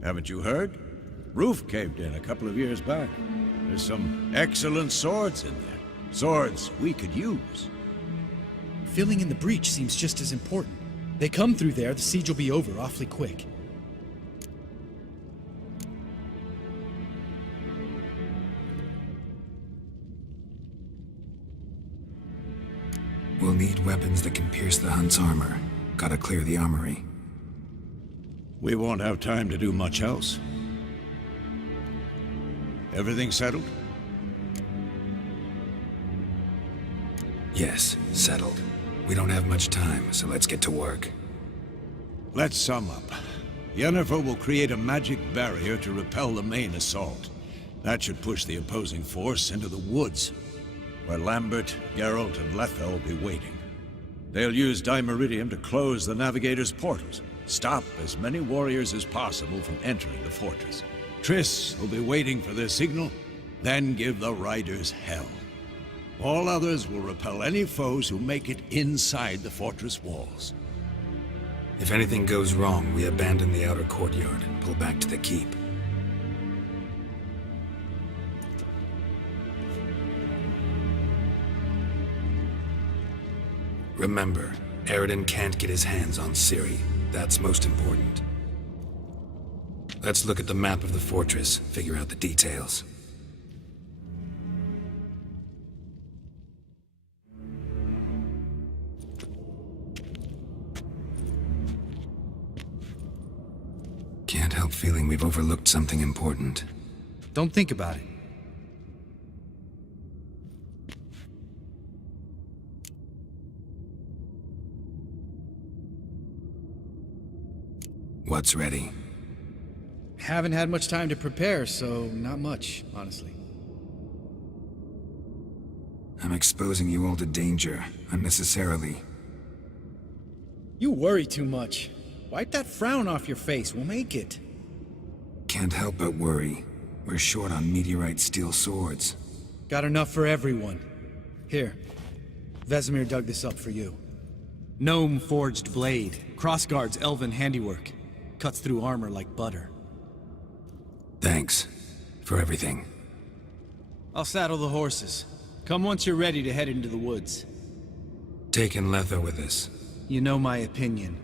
Haven't you heard? Roof caved in a couple of years back. There's some excellent swords in there. Swords we could use. Filling in the breach seems just as important. They come through there, the siege will be over awfully quick. We'll need weapons that can pierce the Hunt's armor. Gotta clear the armory. We won't have time to do much else. Everything settled? Yes, settled. We don't have much time, so let's get to work. Let's sum up. Yennefer will create a magic barrier to repel the main assault. That should push the opposing force into the woods, where Lambert, Geralt, and Letha will be waiting. They'll use Dimeridium to close the Navigator's portals, stop as many warriors as possible from entering the fortress. Triss will be waiting for their signal, then give the riders hell. All others will repel any foes who make it inside the fortress walls. If anything goes wrong, we abandon the outer courtyard and pull back to the keep. Remember, Eredin can't get his hands on Ciri. That's most important. Let's look at the map of the fortress, figure out the details. Can't help feeling we've overlooked something important. Don't think about it. What's ready? Haven't had much time to prepare, so not much, honestly. I'm exposing you all to danger, unnecessarily. You worry too much. Wipe that frown off your face, we'll make it. Can't help but worry. We're short on meteorite steel swords. Got enough for everyone. Here, Vesemir dug this up for you. Gnome-forged blade, crossguard's elven handiwork. Cuts through armor like butter. Thanks for everything. I'll saddle the horses. Come once you're ready to head into the woods. Taking Letha with us. You know my opinion.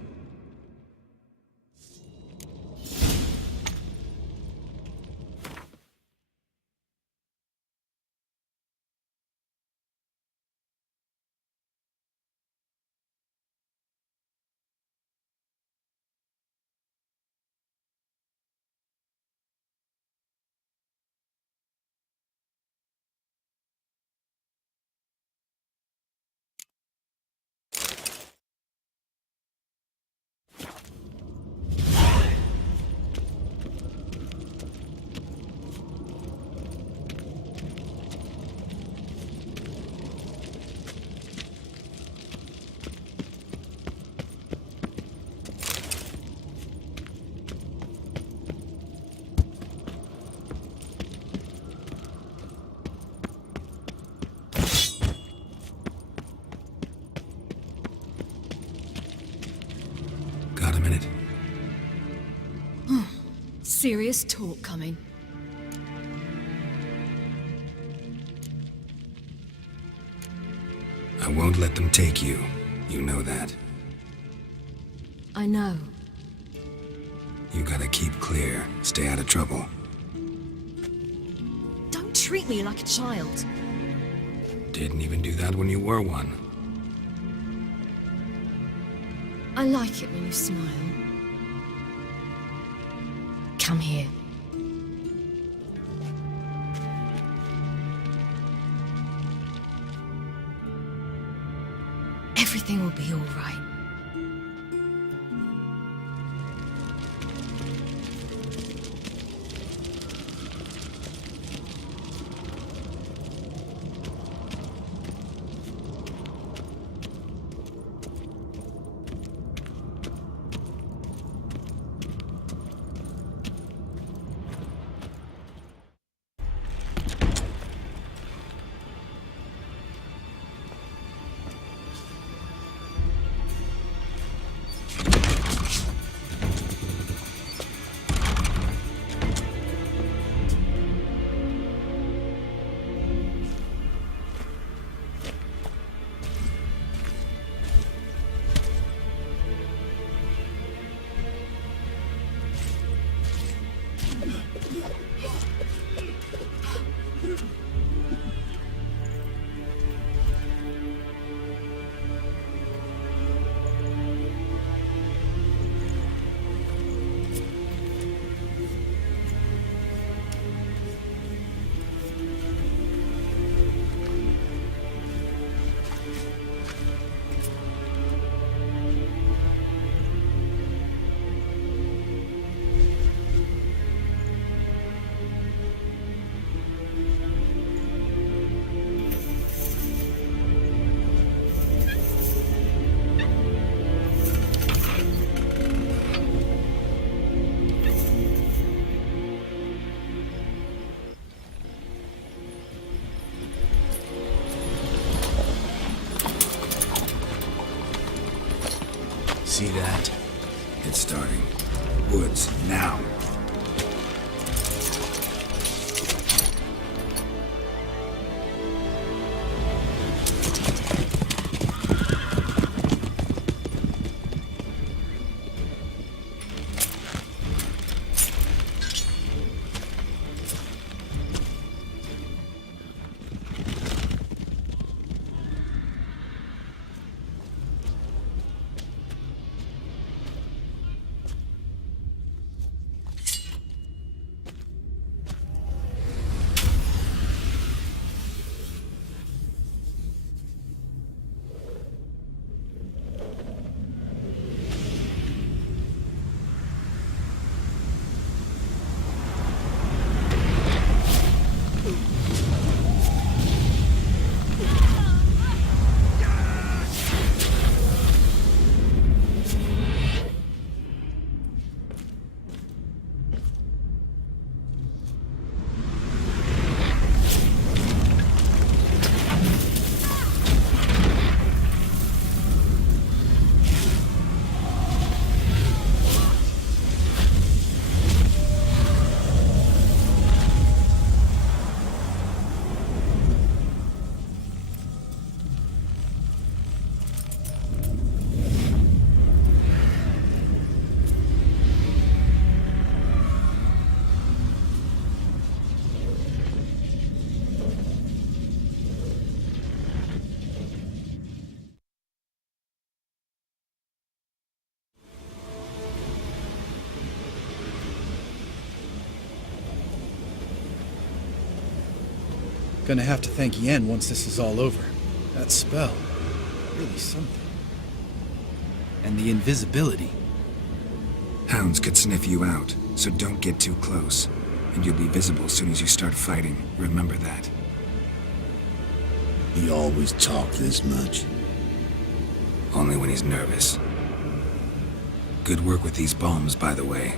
Got a minute? Serious talk coming. I won't let them take you. You know that. I know. You gotta keep clear. Stay out of trouble. Don't treat me like a child. Didn't even do that when you were one. I like it when you smile. Come here. Everything will be all right. See that? It's starting. Woods, now. Gonna have to thank Yen once this is all over. That spell, really something. And the invisibility. Hounds could sniff you out, so don't get too close. And you'll be visible as soon as you start fighting. Remember that. He always talk this much. Only when he's nervous. Good work with these bombs, by the way.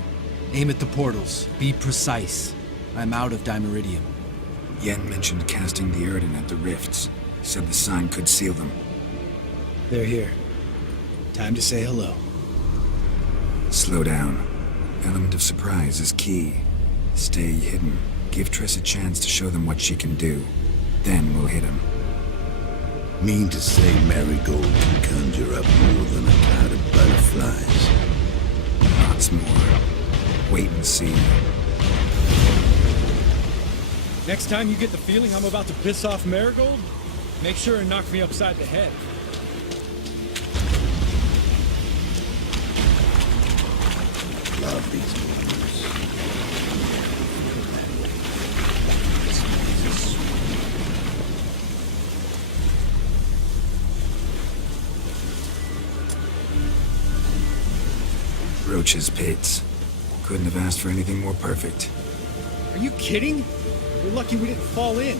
Aim at the portals. Be precise. I'm out of Dimeridium. Yen mentioned casting the Erden at the rifts. Said the sign could seal them. They're here. Time to say hello. Slow down. Element of surprise is key. Stay hidden. Give Triss a chance to show them what she can do. Then we'll hit him. Mean to say Marigold can conjure up more than a cloud of butterflies? Lots more. Wait and see. Next time you get the feeling I'm about to piss off Marigold, make sure and knock me upside the head. Love these moves. Roach's pits. Couldn't have asked for anything more perfect. Are you kidding? We're lucky we didn't fall in.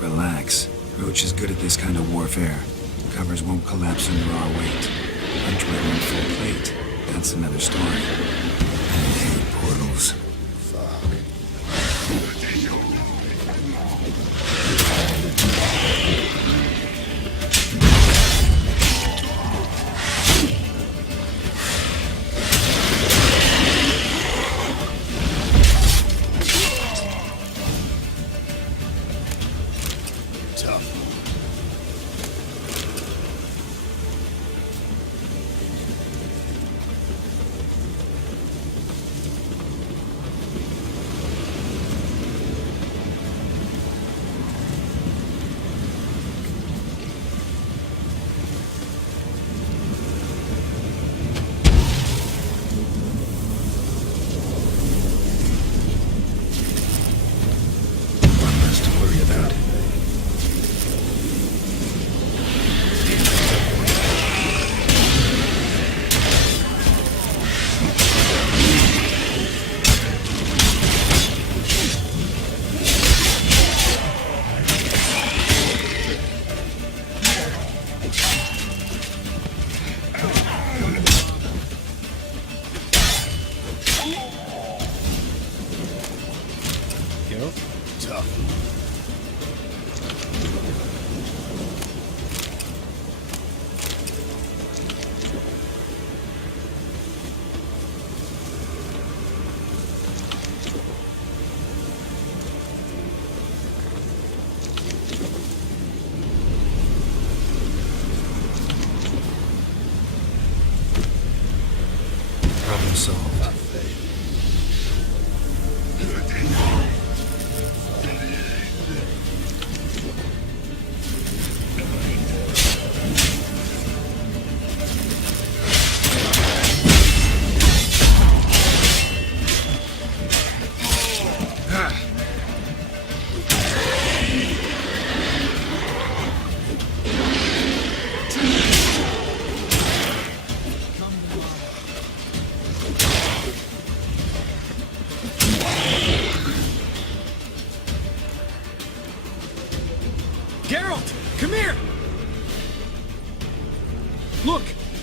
Relax. Roach is good at this kind of warfare. Covers won't collapse under our weight. Punch we're on full plate. That's another story. I hate portals.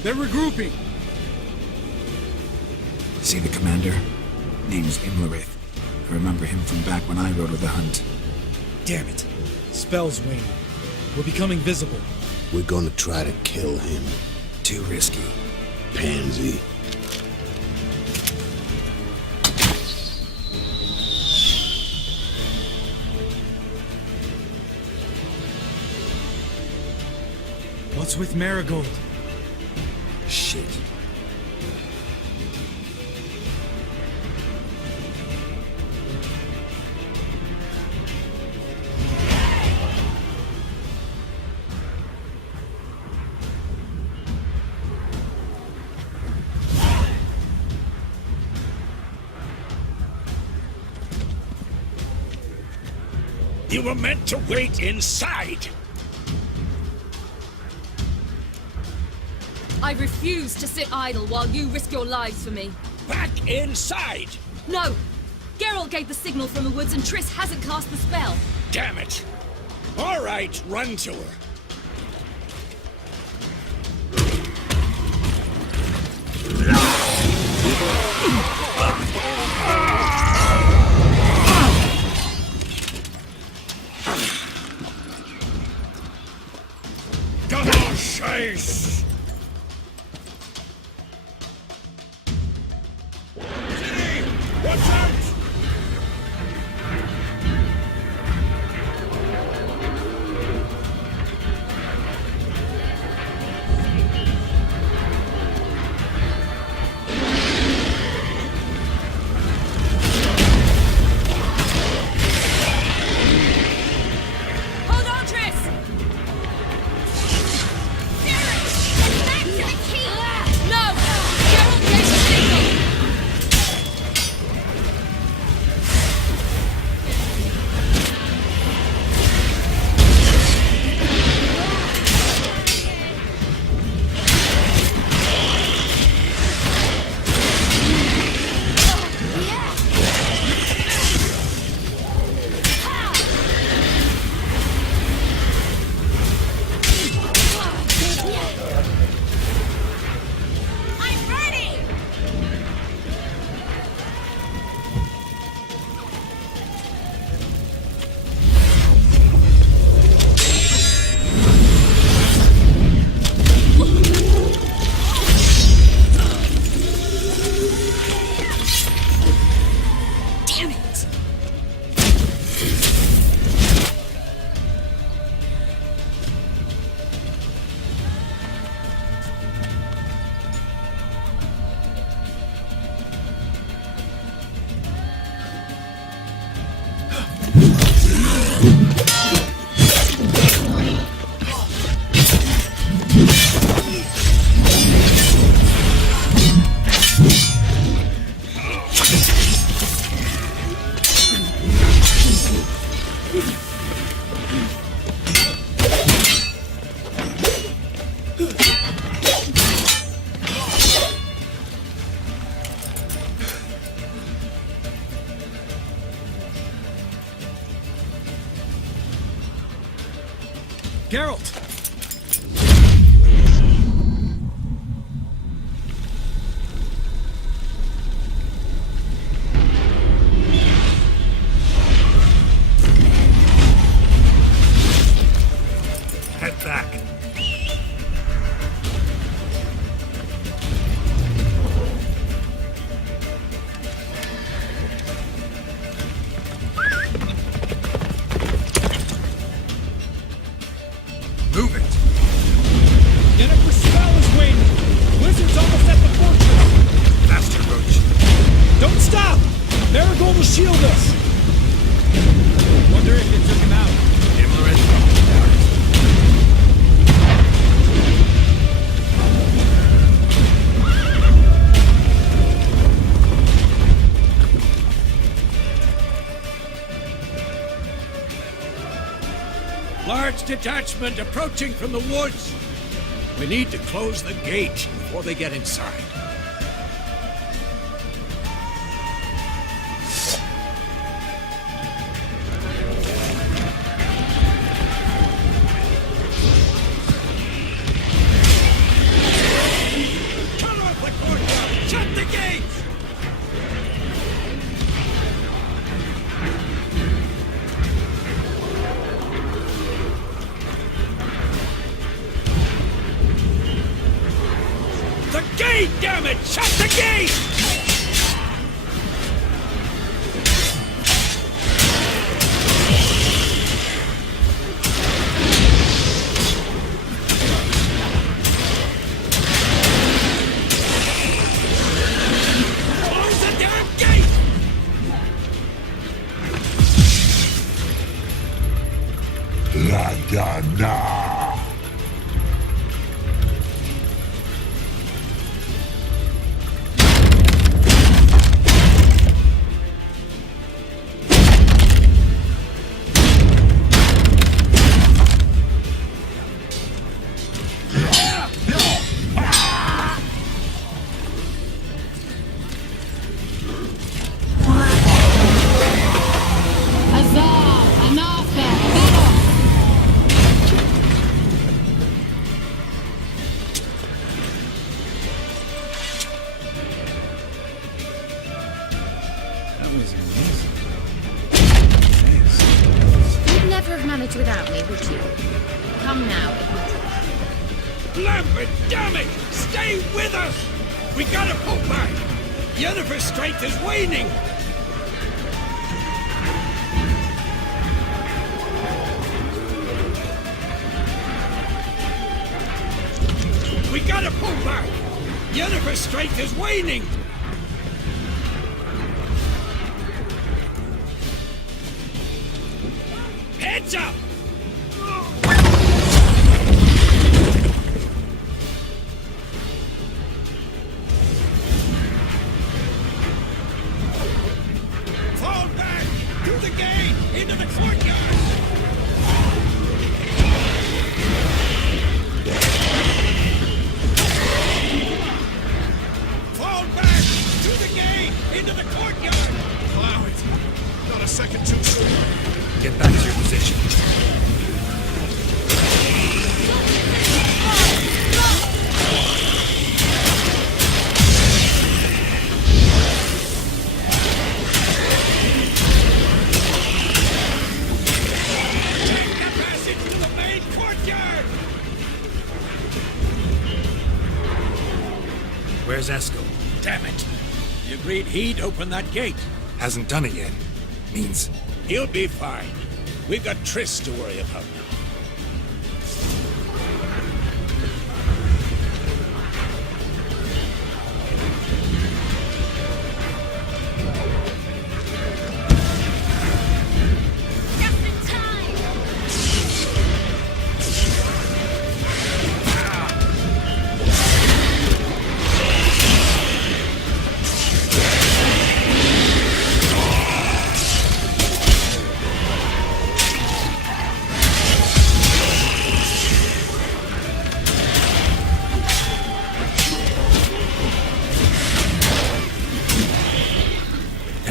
They're regrouping. See the commander? Name's Imlerith. I remember him from back when I rode with the hunt. Damn it. Spells wane. We're becoming visible. We're gonna try to kill him. Too risky. Pansy. What's with Marigold? Shit. You were meant to wait inside. I refuse to sit idle while you risk your lives for me. Back inside! No! Geralt gave the signal from the woods and Triss hasn't cast the spell. Damn it! All right, run to her. Double chase! Watch out! Hold on, Triss! Back to the key! No! Geralt gave the signal! I'm ready! Damn it! Geralt! Head back. Move it. Yennefer's spell is waning! Blizzard's almost at the fortress! Faster, Roach. Don't stop! Marigold will shield us! Wonder if it took him out. Large detachment approaching from the woods. We need to close the gate before they get inside. Llena. You'd never have managed without me, would you? Come now, admit it. Lambert, damn it! Stay with us! We gotta pull back! Yennefer's strength is waning! We gotta pull back! Yennefer's strength is waning! Heads up! Fall back! Through the gate! Into the courtyard! Fall back! Through the gate! Into the courtyard! Allow it. Not a second too soon. Get back to your position. Take the passage to the main courtyard! Where's Eskel? Damn it! You agreed he'd open that gate. Hasn't done it yet. Means He'll be fine. We've got Triss to worry about now.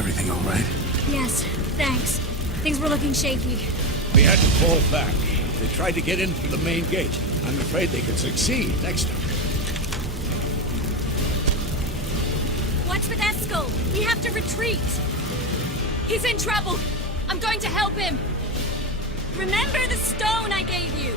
everything all right? Yes, thanks. Things were looking shaky. We had to fall back. They tried to get in through the main gate. I'm afraid they could succeed next time. What's with Eskel? We have to retreat. He's in trouble. I'm going to help him. Remember the stone I gave you?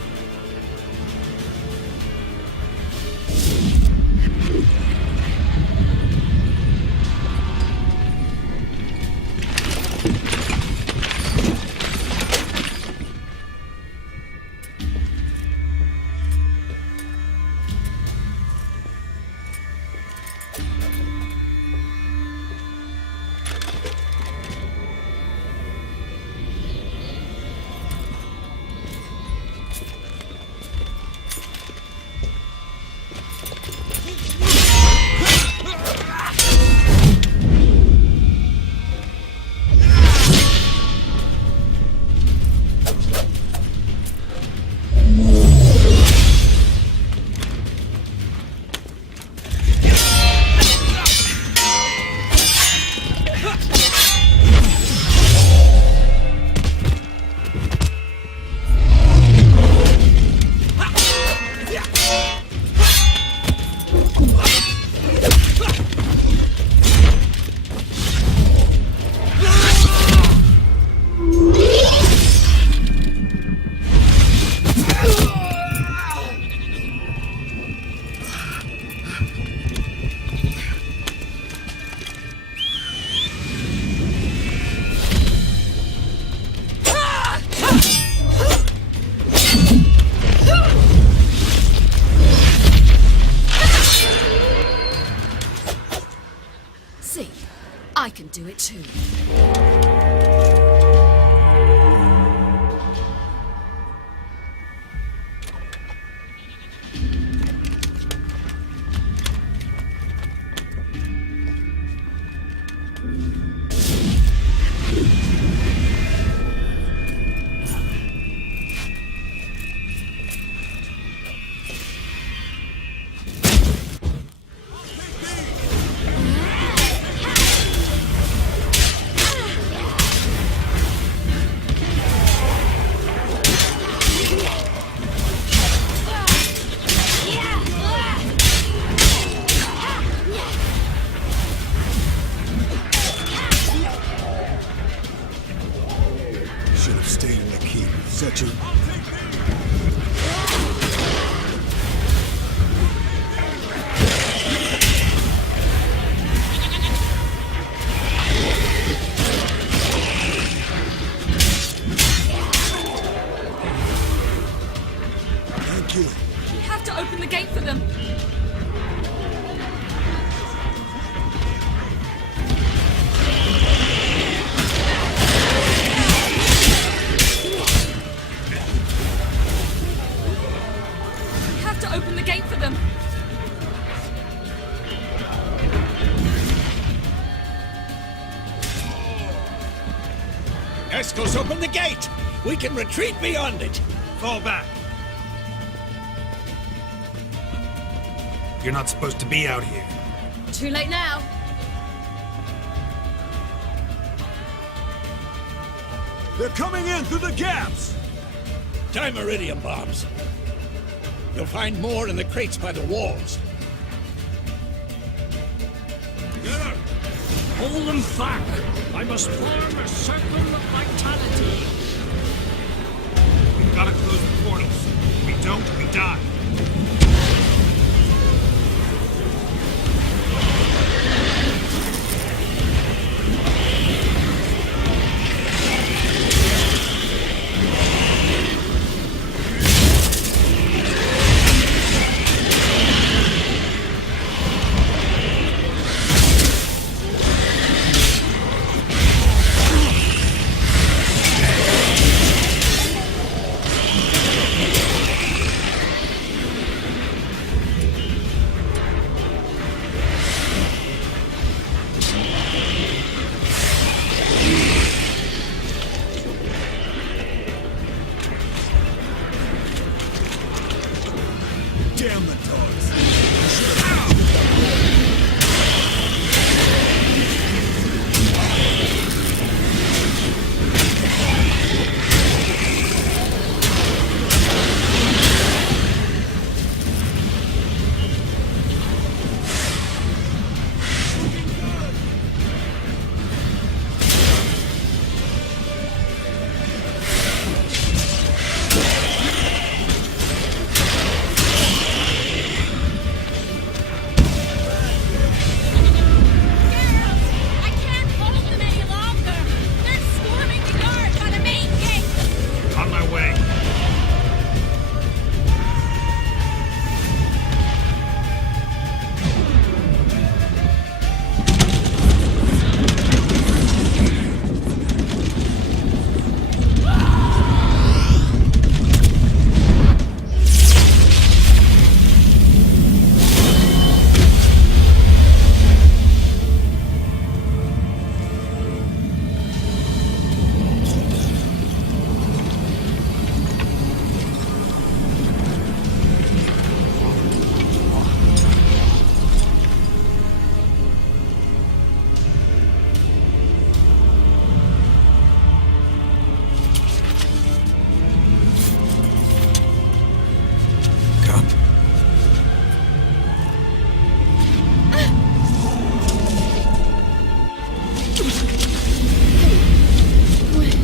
See, I can do it too. should have stayed in the keep. Such a... Thank you. We have to open the gate for them. We have to open the gate for them. Escos, open the gate! We can retreat beyond it! Fall back. You're not supposed to be out here. Too late now. They're coming in through the gaps! Dimeridium bombs. You'll find more in the crates by the walls. Hold them back! I must form a circle of vitality. We've got to close the portals. If we don't, we die. Damn the dogs. On my way.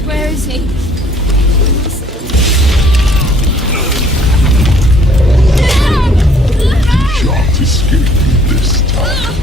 Where is he? Shan't escape this time.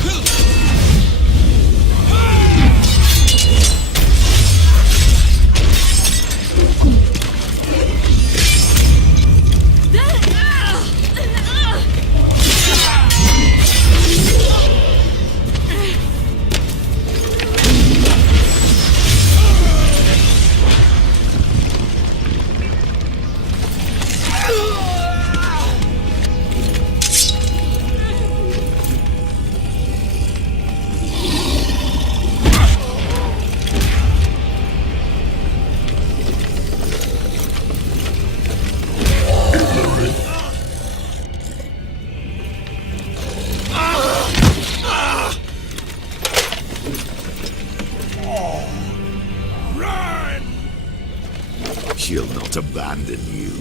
She'll not abandon you.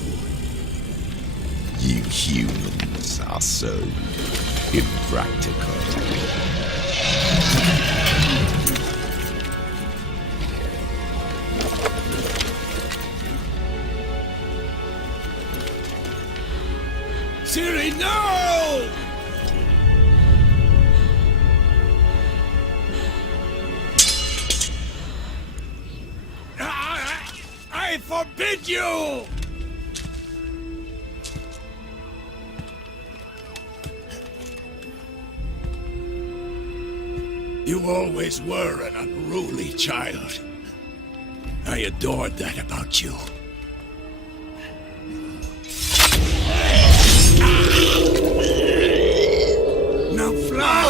You humans are so impractical. say no! I forbid you! You always were an unruly child. I adored that about you. Now fly!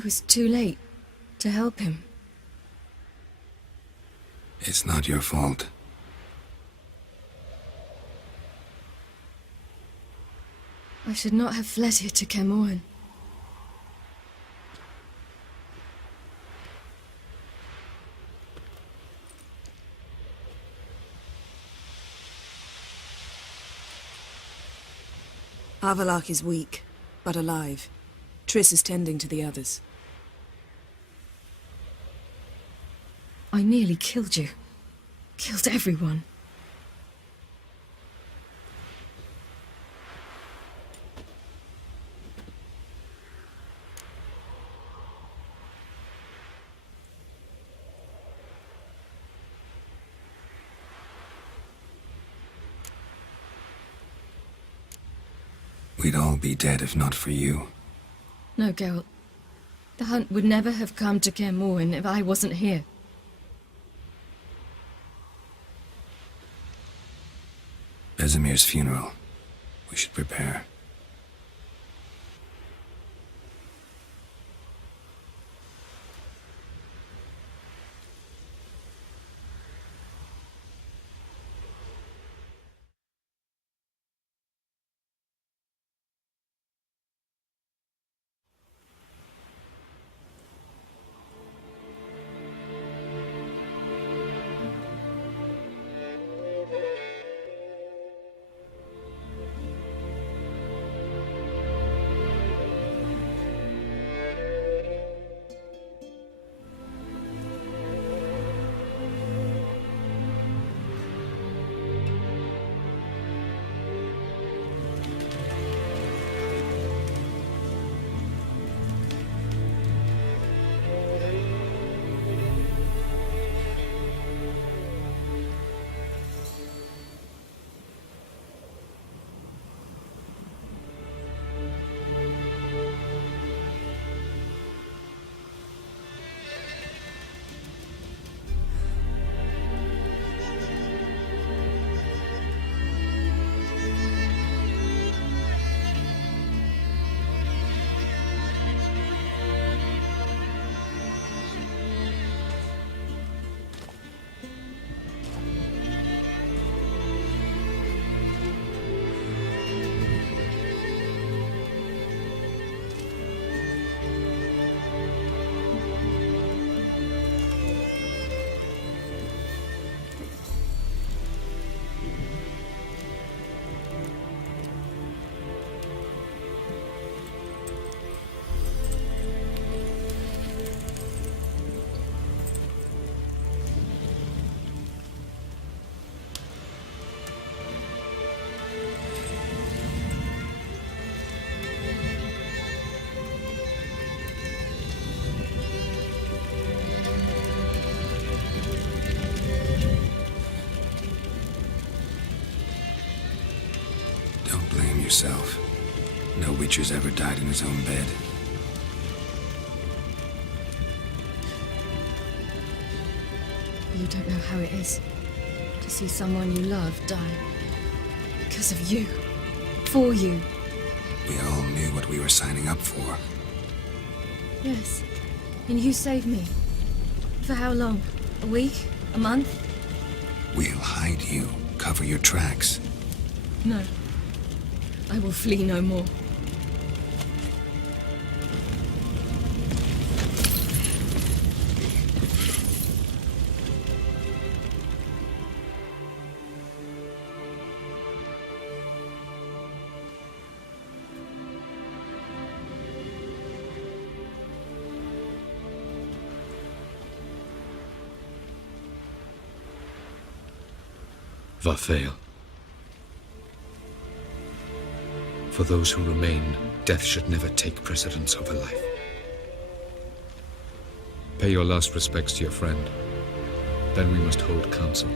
I was too late to help him. It's not your fault. I should not have fled here to Camoran. Avalok is weak, but alive. Triss is tending to the others. I nearly killed you. Killed everyone. We'd all be dead if not for you. No, Geralt. The hunt would never have come to Kaer Morhen if I wasn't here. Vesemir's funeral. We should prepare. Yourself. No Witcher's ever died in his own bed. You don't know how it is to see someone you love die. Because of you. For you. We all knew what we were signing up for. Yes. And you saved me. For how long? A week? A month? We'll hide you. Cover your tracks. No. I will flee no more. Varthael. For those who remain, death should never take precedence over life. Pay your last respects to your friend. Then we must hold council.